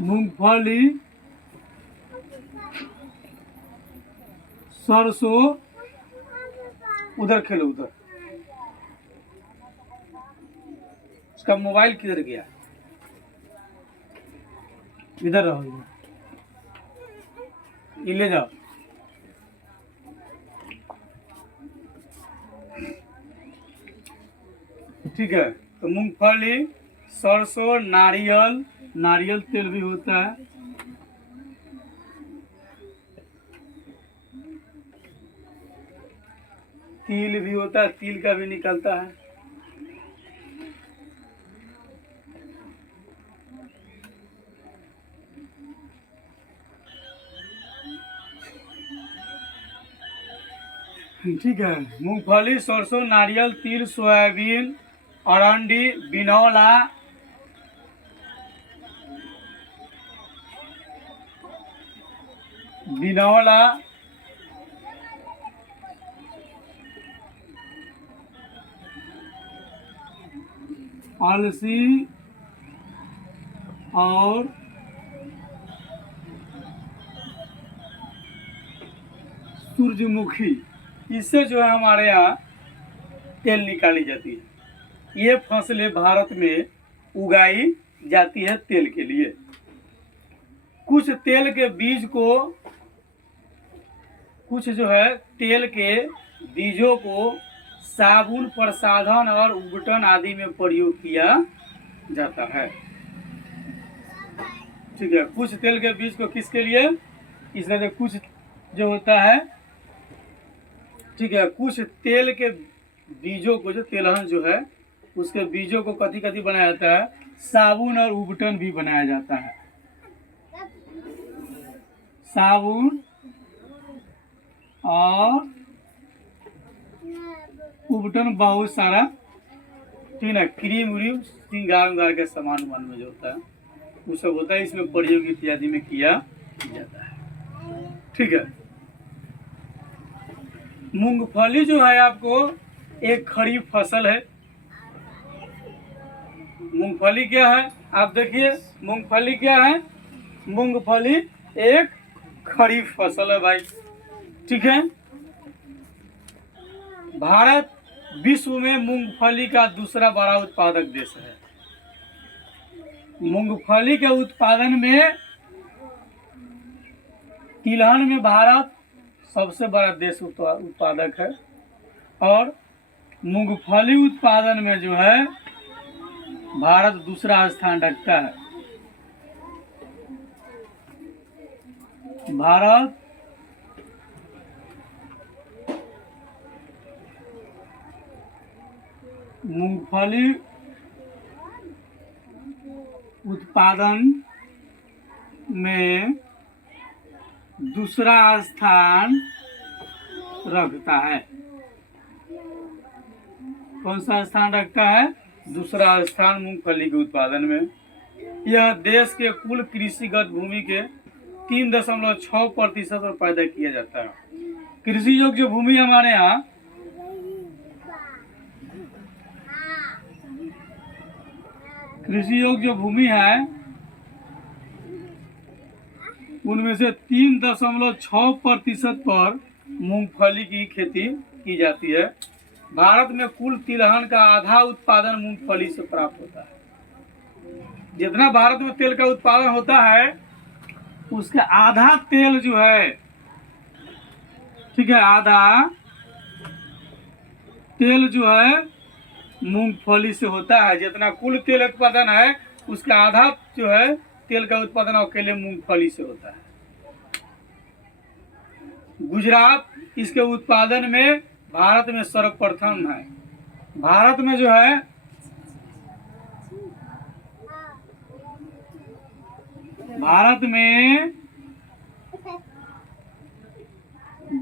मूंगफली, सरसों, उधर खेलो उधर। उसका मोबाइल किधर गया? इधर रहो, इधर ये ले जाओ। ठीक है, तो मूंगफली, सरसों, नारियल, नारियल तेल भी होता है। तिल भी होता है, तिल का भी निकलता है। ठीक है, मूंगफली, सरसों, नारियल, तिल, सोयाबीन, अरंडी, बिनौला, बिनौला, अलसी और सूरजमुखी, इससे जो है हमारे यहाँ तेल निकाली जाती है। ये फसलें भारत में उगाई जाती है तेल के लिए। कुछ तेल के बीज को, कुछ जो है तेल के बीजों को साबुन, प्रसाधन और उबटन आदि में प्रयोग किया जाता है। ठीक है, कुछ तेल के बीज को किसके लिए, इसलिए कुछ जो होता है, ठीक है, कुछ तेल के बीजों को, जो तेलहन जो है उसके बीजों को कथी कथी बनाया जाता है, साबुन और उबटन भी बनाया जाता है। साबुन और उबटन बहुत सारा, ठीक है, क्रीम व्रीम श्रृंगार उंगार के सामान उमान में जो होता है वो सब होता है, इसमें प्रयोग इत्यादि में किया जाता है। ठीक है, मूंगफली जो है आपको एक खरीफ फसल है। मूंगफली क्या है, आप देखिए मूंगफली क्या है, मूंगफली एक खरीफ फसल है भाई। ठीक है, भारत विश्व में मूंगफली का दूसरा बड़ा उत्पादक देश है। मूंगफली के उत्पादन में, तिलहन में भारत सबसे बड़ा देश उत्पादक है, और मूंगफली उत्पादन में जो है भारत दूसरा स्थान रखता है। भारत मूंगफली उत्पादन में दूसरा स्थान रखता है। कौन सा स्थान रखता है, दूसरा स्थान मूंगफली के उत्पादन में। यह देश के कुल कृषिगत भूमि के 3.6% पर पैदा किया जाता है। कृषि योग्य जो भूमि हमारे यहाँ, कृषि योग्य जो भूमि है उनमें से 3.6% पर मूंगफली की खेती की जाती है। भारत में कुल तिलहन का आधा उत्पादन मूंगफली से प्राप्त होता है। जितना भारत में तेल का उत्पादन होता है उसका आधा तेल जो है, ठीक है, आधा तेल जो है मूंगफली से होता है। जितना कुल तेल उत्पादन है उसका आधा जो है तेल का उत्पादन अकेले मूंगफली से होता है। गुजरात इसके उत्पादन में भारत में सर्वप्रथम है। भारत में जो है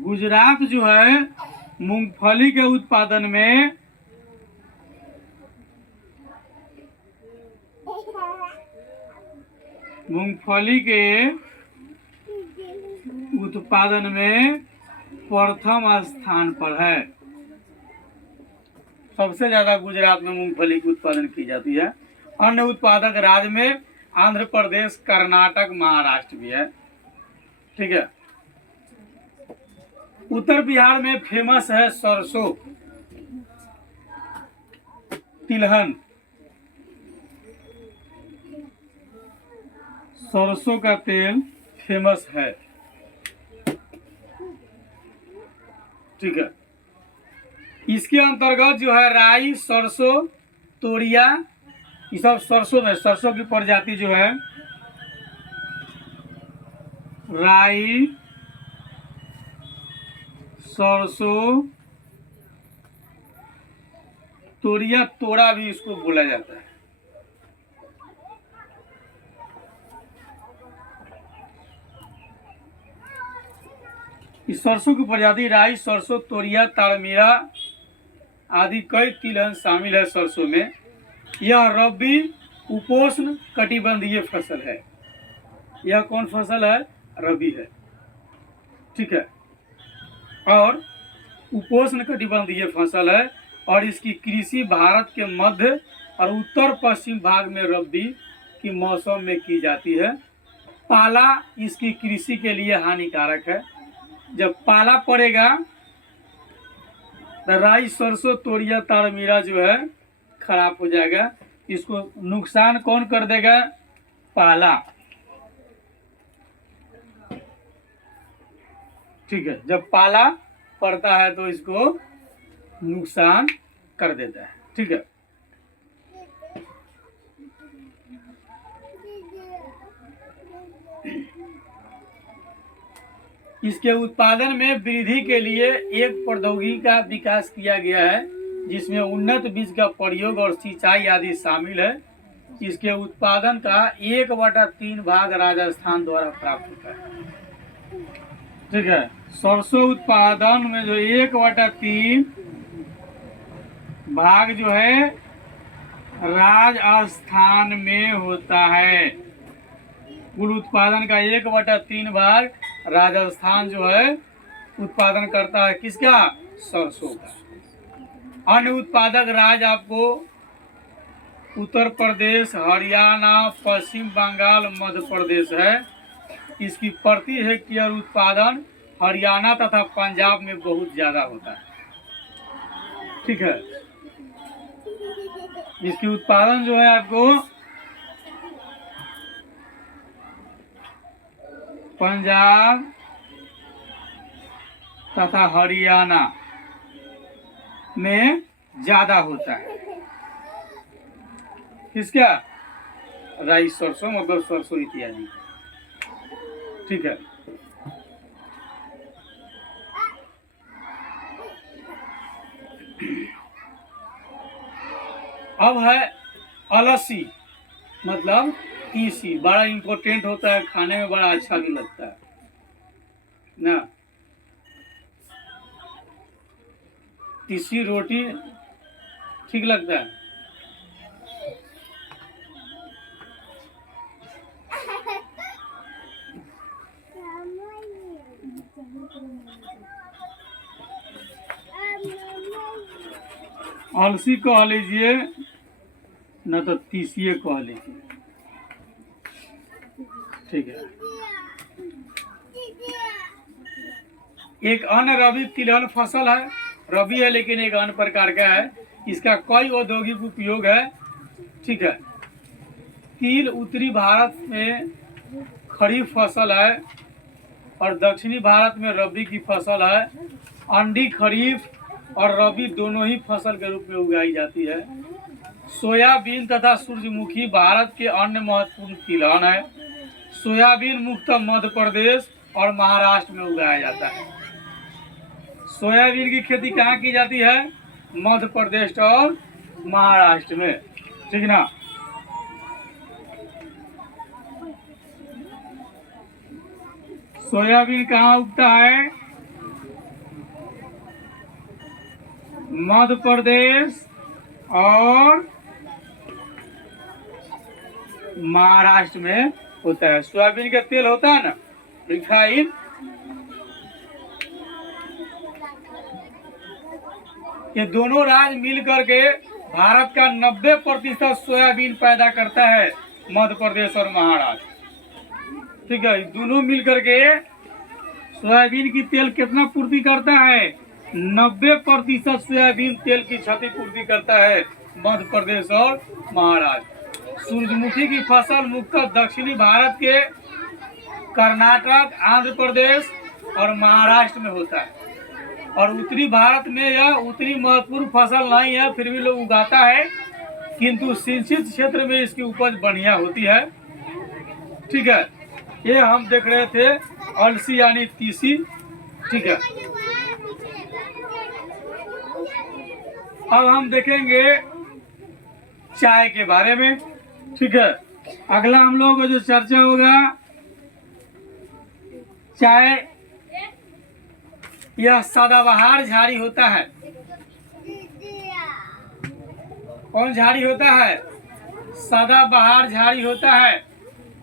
गुजरात जो है मूंगफली के उत्पादन में प्रथम स्थान पर है। सबसे ज्यादा गुजरात में मूंगफली की उत्पादन की जाती है। अन्य उत्पादक राज्य में आंध्र प्रदेश, कर्नाटक, महाराष्ट्र भी है। ठीक है, उत्तर बिहार में फेमस है सरसों, तिलहन। सरसों का तेल फेमस है। ठीक है, इसके अंतर्गत जो है राई, सरसों, तोरिया, ये सब सरसों में, सरसों की प्रजाति जो है राई, सरसों, तोरिया, तोड़ा भी इसको बोला जाता है। इस सरसों की प्रजाति राई, सरसों, तोरिया, तारमीरा आदि कई तिलहन शामिल है सरसों में। यह रबी उपोष्ण कटिबंधीय फसल है। यह कौन फसल है, रबी है। ठीक है, और उपोष्ण कटिबंधीय फसल है, और इसकी कृषि भारत के मध्य और उत्तर पश्चिम भाग में रबी की मौसम में की जाती है। पाला इसकी कृषि के लिए हानिकारक है। जब पाला पड़ेगा तो राई, सरसों, तोरिया, तारमीरा जो है खराब हो जाएगा। इसको नुकसान कौन कर देगा? पाला। ठीक है, जब पाला पड़ता है तो इसको नुकसान कर देता है। ठीक है, इसके उत्पादन में वृद्धि के लिए एक प्रौद्योगिकी का विकास किया गया है जिसमें उन्नत बीज का प्रयोग और सिंचाई आदि शामिल है। इसके उत्पादन का 1/3 भाग राजस्थान द्वारा प्राप्त होता है। ठीक है, सरसों उत्पादन में जो 1/3 भाग जो है राजस्थान में होता है। कुल उत्पादन का 1/3 भाग राजस्थान जो है उत्पादन करता है। किसका? सरसों का। अन्य उत्पादक राज्य आपको उत्तर प्रदेश, हरियाणा, पश्चिम बंगाल, मध्य प्रदेश है। इसकी प्रति हेक्टेयर उत्पादन हरियाणा तथा पंजाब में बहुत ज्यादा होता है। ठीक है, इसकी उत्पादन जो है आपको पंजाब तथा हरियाणा में ज्यादा होता है। किसका? राई, सरसों, मतलब सरसों इत्यादि। ठीक है, अब है अलसी, मतलब तीसी। बड़ा इम्पोर्टेंट होता है, खाने में बड़ा अच्छा भी लगता है ना। तीसी रोटी ठीक लगता है। अलसी कह लीजिए न तो तीसिए कह लीजिए। ठीक है, एक अन्य रबी तिलहन फसल है। रबी है लेकिन एक अन्य प्रकार का है। इसका कई औद्योगिक उपयोग है। ठीक है, तिल उत्तरी भारत में खरीफ फसल है और दक्षिणी भारत में रबी की फसल है। अंडी खरीफ और रबी दोनों ही फसल के रूप में उगाई जाती है। सोयाबीन तथा सूरजमुखी भारत के अन्य महत्वपूर्ण तिलहन है। सोयाबीन मुख्यतः मध्य प्रदेश और महाराष्ट्र में उगाया जाता है। सोयाबीन की खेती कहाँ की जाती है? मध्य प्रदेश और महाराष्ट्र में। ठीक ना। सोयाबीन कहाँ उगता है? मध्य प्रदेश और महाराष्ट्र में होता है। सोयाबीन का तेल होता है ना, रिफाइन, ये दोनों राज्य मिलकर के भारत का 90% सोयाबीन पैदा करता है, मध्य प्रदेश और महाराष्ट्र। ठीक है, दोनों मिलकर के सोयाबीन की तेल कितना पूर्ति करता है? 90% सोयाबीन तेल की क्षतिपूर्ति करता है मध्य प्रदेश और महाराष्ट्र। सूरजमुखी की फसल मुख्यतः दक्षिणी भारत के कर्नाटक, आंध्र प्रदेश और महाराष्ट्र में होता है और उत्तरी भारत में यह उतनी महत्वपूर्ण फसल नहीं है, फिर भी लोग उगाता है, किंतु सिंचित क्षेत्र में इसकी उपज बढ़िया होती है। ठीक है, ये हम देख रहे थे अलसी यानी तीसी। ठीक है, अब हम देखेंगे चाय के बारे में। ठीक है, अगला हम लोग जो चर्चा होगा चाय, यह सदाबहार झाड़ी होता है। कौन झाड़ी होता है? सदाबहार झाड़ी होता है,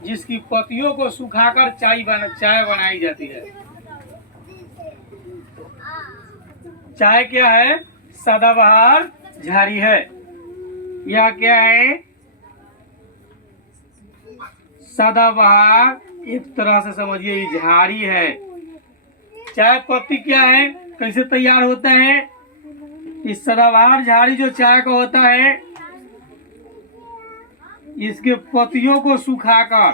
जिसकी पत्तियों को सुखाकर चाय बनाई जाती है। चाय क्या है? सदाबहार झाड़ी है। यह क्या है? सदाबहार, एक तरह से समझिए ये झाड़ी है। चाय पत्ती क्या है, कैसे तैयार होता है? इस सदाबहार झाड़ी जो चाय का होता है, इसके पत्तियों को सुखाकर,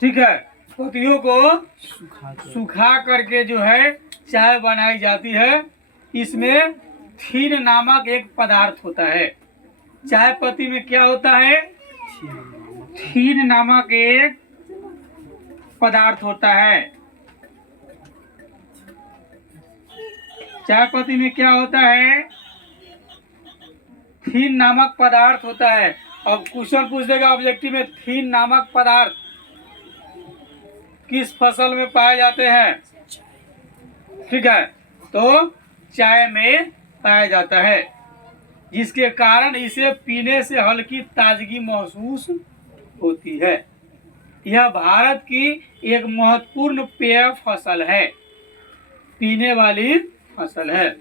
ठीक है, पत्तियों को सुखा करके जो है चाय बनाई जाती है। इसमें थीन नामक एक पदार्थ होता है। चाय पत्ती में क्या होता है? थीन नामक एक पदार्थ होता है। चाय पत्ती में क्या होता है? थीन नामक पदार्थ होता है। अब क्वेश्चन पूछ देगा ऑब्जेक्टिव में, थीन नामक पदार्थ किस फसल में पाए जाते हैं? ठीक है, तो चाय में पाया जाता है, जिसके कारण इसे पीने से हल्की ताजगी महसूस होती है। यह भारत की एक महत्वपूर्ण पेय फसल है, पीने वाली फसल है।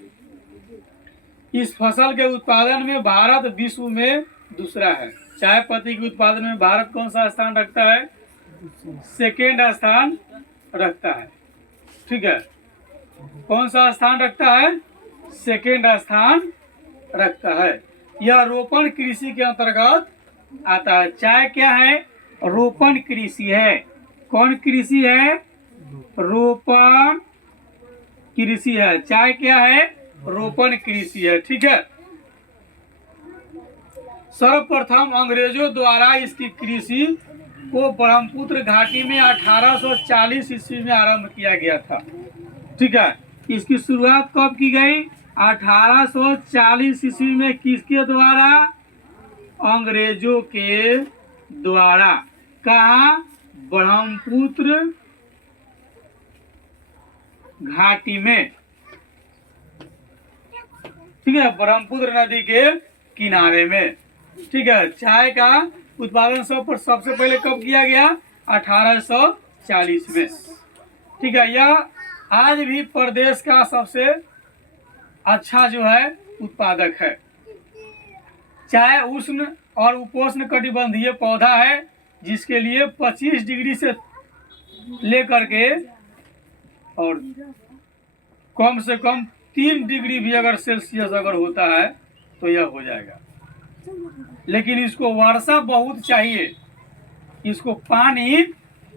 इस फसल के उत्पादन में भारत विश्व में दूसरा है। चाय पत्ती के उत्पादन में भारत कौन सा स्थान रखता है? सेकेंड स्थान रखता है। ठीक है, कौन सा स्थान रखता है? सेकेंड स्थान रखता है। यह रोपण कृषि के अंतर्गत आता है। चाय क्या है? रोपण कृषि है। कौन कृषि है? रोपण कृषि है। चाय क्या है? रोपण कृषि है। ठीक है, सर्वप्रथम अंग्रेजों द्वारा इसकी कृषि को ब्रह्मपुत्र घाटी में 1840 ईस्वी में आरंभ किया गया था। ठीक है, इसकी शुरुआत कब की गई? 1840 ईस्वी में। किसके द्वारा? अंग्रेजों के द्वारा। कहाँ? ब्रह्मपुत्र घाटी में। ठीक है, ब्रह्मपुत्र नदी के किनारे में। ठीक है, चाय का उत्पादन सबसे पहले कब किया गया? 1840 में। ठीक है, यह आज भी प्रदेश का सबसे अच्छा जो है उत्पादक है। चाय उष्ण और उपोष्ण कटिबंधीय पौधा है, जिसके लिए 25 डिग्री से लेकर के और कम से कम 3 डिग्री भी अगर सेल्सियस अगर होता है तो यह हो जाएगा। लेकिन इसको वर्षा बहुत चाहिए, इसको पानी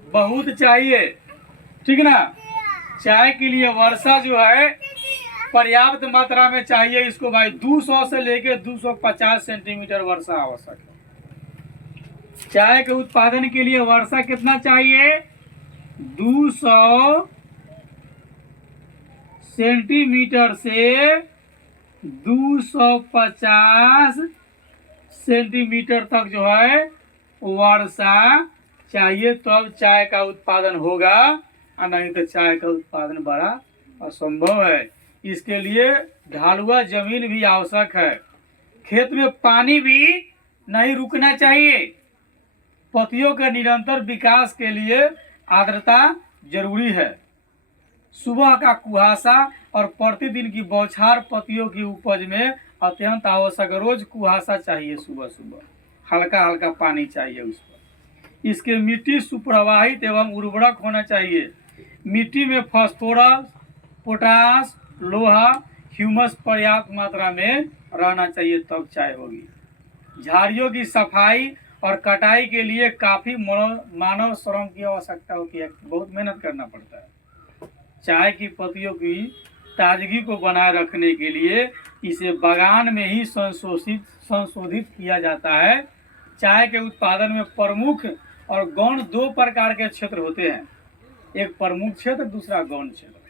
बहुत चाहिए। ठीक ना? चाय के लिए वर्षा जो है पर्याप्त मात्रा में चाहिए इसको भाई। 200 से लेके 250 सेंटीमीटर वर्षा आवश्यक है। चाय के उत्पादन के लिए वर्षा कितना चाहिए? 200 सेंटीमीटर से 250 सेंटीमीटर तक जो है वर्षा चाहिए, तब चाय का उत्पादन होगा, और नहीं तो चाय का उत्पादन बड़ा असंभव है। इसके लिए ढालुआ जमीन भी आवश्यक है। खेत में पानी भी नहीं रुकना चाहिए। पत्तियों के निरंतर विकास के लिए आर्द्रता जरूरी है। सुबह का कुहासा और प्रतिदिन की बौछार पत्तियों की उपज में अत्यंत आवश्यक। रोज कुहासा चाहिए, सुबह सुबह हल्का हल्का पानी चाहिए उस पर। इसके मिट्टी सुप्रवाहित एवं उर्वरक होना चाहिए। मिट्टी में फास्फोरस, पोटास, लोहा, ह्यूमस पर्याप्त मात्रा में रहना चाहिए, तब चाय होगी। झाड़ियों की सफाई और कटाई के लिए काफी मानव श्रम की आवश्यकता होती है, बहुत मेहनत करना पड़ता है। चाय की पत्तियों की ताजगी को बनाए रखने के लिए इसे बागान में ही संशोधित किया जाता है। चाय के उत्पादन में प्रमुख और गौण 2 प्रकार के क्षेत्र होते हैं, एक प्रमुख क्षेत्र, दूसरा गौण क्षेत्र।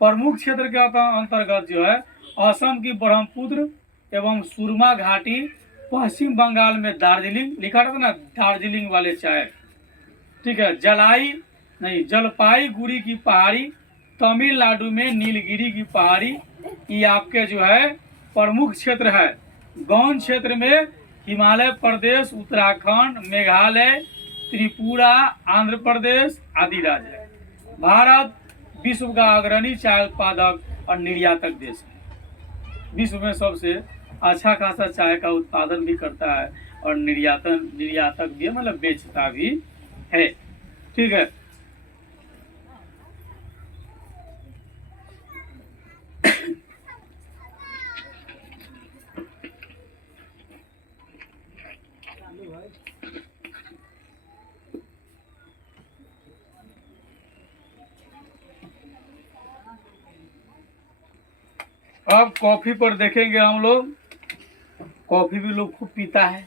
प्रमुख क्षेत्र के अंतर्गत जो है असम की ब्रह्मपुत्र एवं सुरमा घाटी, पश्चिम बंगाल में दार्जिलिंग, लिखा था ना दार्जिलिंग वाले चाय। ठीक है, जलपाईगुड़ी की पहाड़ी, तमिलनाडु में नीलगिरी की पहाड़ी, ये आपके जो है प्रमुख क्षेत्र है। गौण क्षेत्र में हिमालय प्रदेश, उत्तराखंड, मेघालय, त्रिपुरा, आंध्र प्रदेश आदि राज्य है। भारत विश्व का अग्रणी चाय उत्पादक और निर्यातक देश है। विश्व में सबसे अच्छा खासा चाय का उत्पादन भी करता है और निर्यातक भी, मतलब बेचता भी है। ठीक है। अब कॉफी पर देखेंगे हम लोग। कॉफी भी लोग खूब पीता है।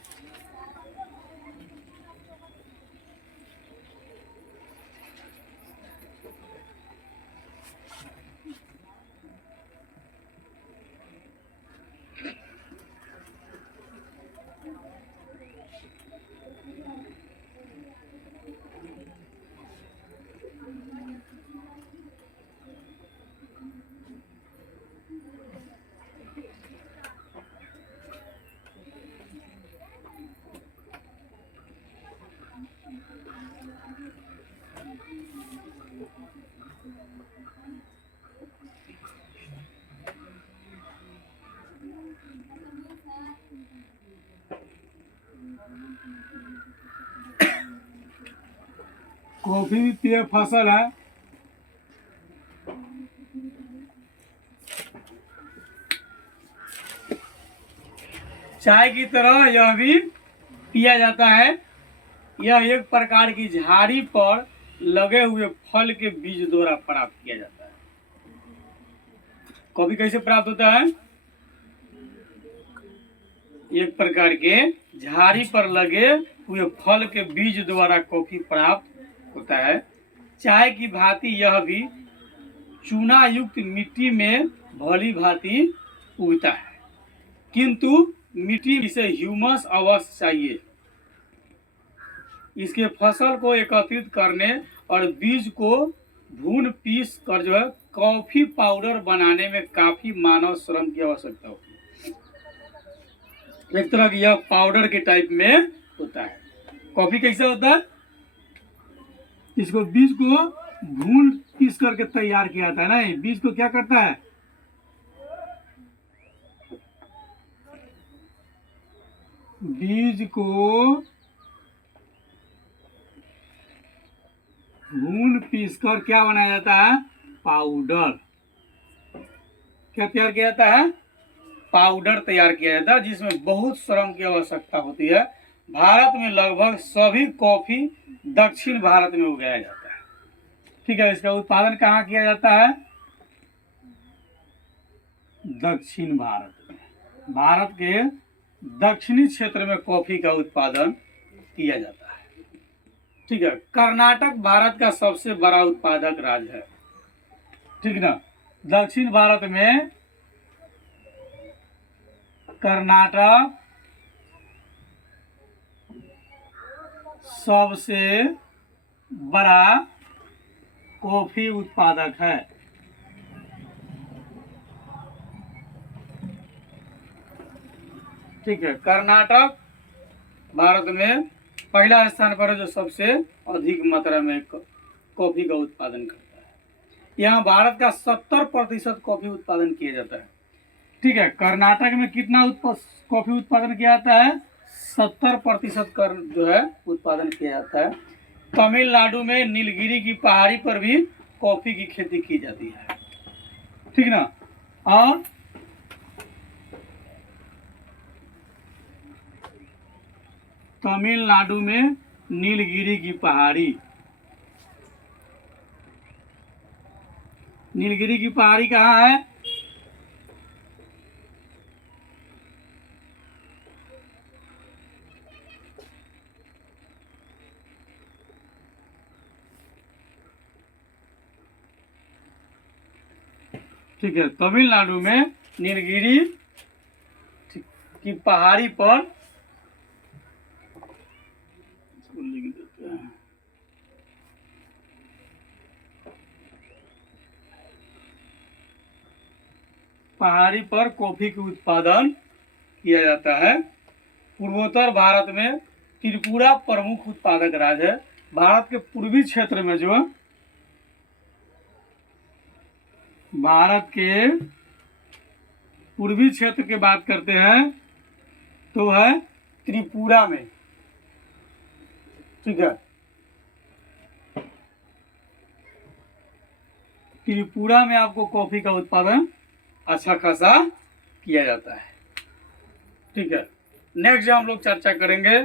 कॉफी भी पेय फसल है। चाय की तरह यह भी पिया जाता है। यह एक प्रकार की झाड़ी पर लगे हुए फल के बीज द्वारा प्राप्त किया जाता है। कॉफी कैसे प्राप्त होता है? एक प्रकार के झाड़ी पर लगे हुए फल के बीज द्वारा कॉफी प्राप्त होता है। चाय की भांति यह भी चूना युक्त मिट्टी में भली भांति उगता है, किंतु मिट्टी इसे ह्यूमस अवश्य चाहिए। इसके फसल को एकत्रित करने और बीज को भून पीस कर जो है कॉफी पाउडर बनाने में काफी मानव श्रम की आवश्यकता होती है। एक तरह की यह पाउडर के टाइप में होता है। कॉफी कैसा होता है? इसको बीज को भून पीस करके तैयार किया जाता है ना। बीज को क्या करता है? बीज को भून पीस कर क्या बनाया जाता है? पाउडर। क्या तैयार किया जाता है? पाउडर तैयार किया जाता है, जिसमें बहुत श्रम की आवश्यकता होती है। भारत में लगभग सभी कॉफी दक्षिण भारत में उगाया जाता है। ठीक है। इसका उत्पादन कहाँ किया जाता है? दक्षिण भारत में। भारत के दक्षिणी क्षेत्र में कॉफी का उत्पादन किया जाता है। ठीक है। कर्नाटक भारत का सबसे बड़ा उत्पादक राज्य है। ठीक ना। दक्षिण भारत में कर्नाटक सबसे बड़ा कॉफी उत्पादक है। ठीक है। कर्नाटक भारत में पहला स्थान पर है, जो सबसे अधिक मात्रा में कॉफी का उत्पादन करता है। यहाँ भारत का 70% कॉफी उत्पादन किया जाता है। ठीक है। कर्नाटक में कितना कॉफी उत्पादन किया जाता है? 70% कर जो है उत्पादन किया जाता है। तमिलनाडु में नीलगिरी की पहाड़ी पर भी कॉफी की खेती की जाती है। ठीक ना। और तमिलनाडु में नीलगिरी की पहाड़ी, नीलगिरी की पहाड़ी कहाँ है? ठीक है। तमिलनाडु में नीलगिरी की पहाड़ी पर कॉफी का उत्पादन किया जाता है। पूर्वोत्तर भारत में त्रिपुरा प्रमुख उत्पादक राज्य है। भारत के पूर्वी क्षेत्र में जो भारत के पूर्वी क्षेत्र की बात करते हैं तो है त्रिपुरा में, ठीक है। त्रिपुरा में आपको कॉफी का उत्पादन अच्छा खासा किया जाता है, ठीक है। नेक्स्ट हम लोग चर्चा करेंगे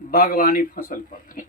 बागवानी फसल पर।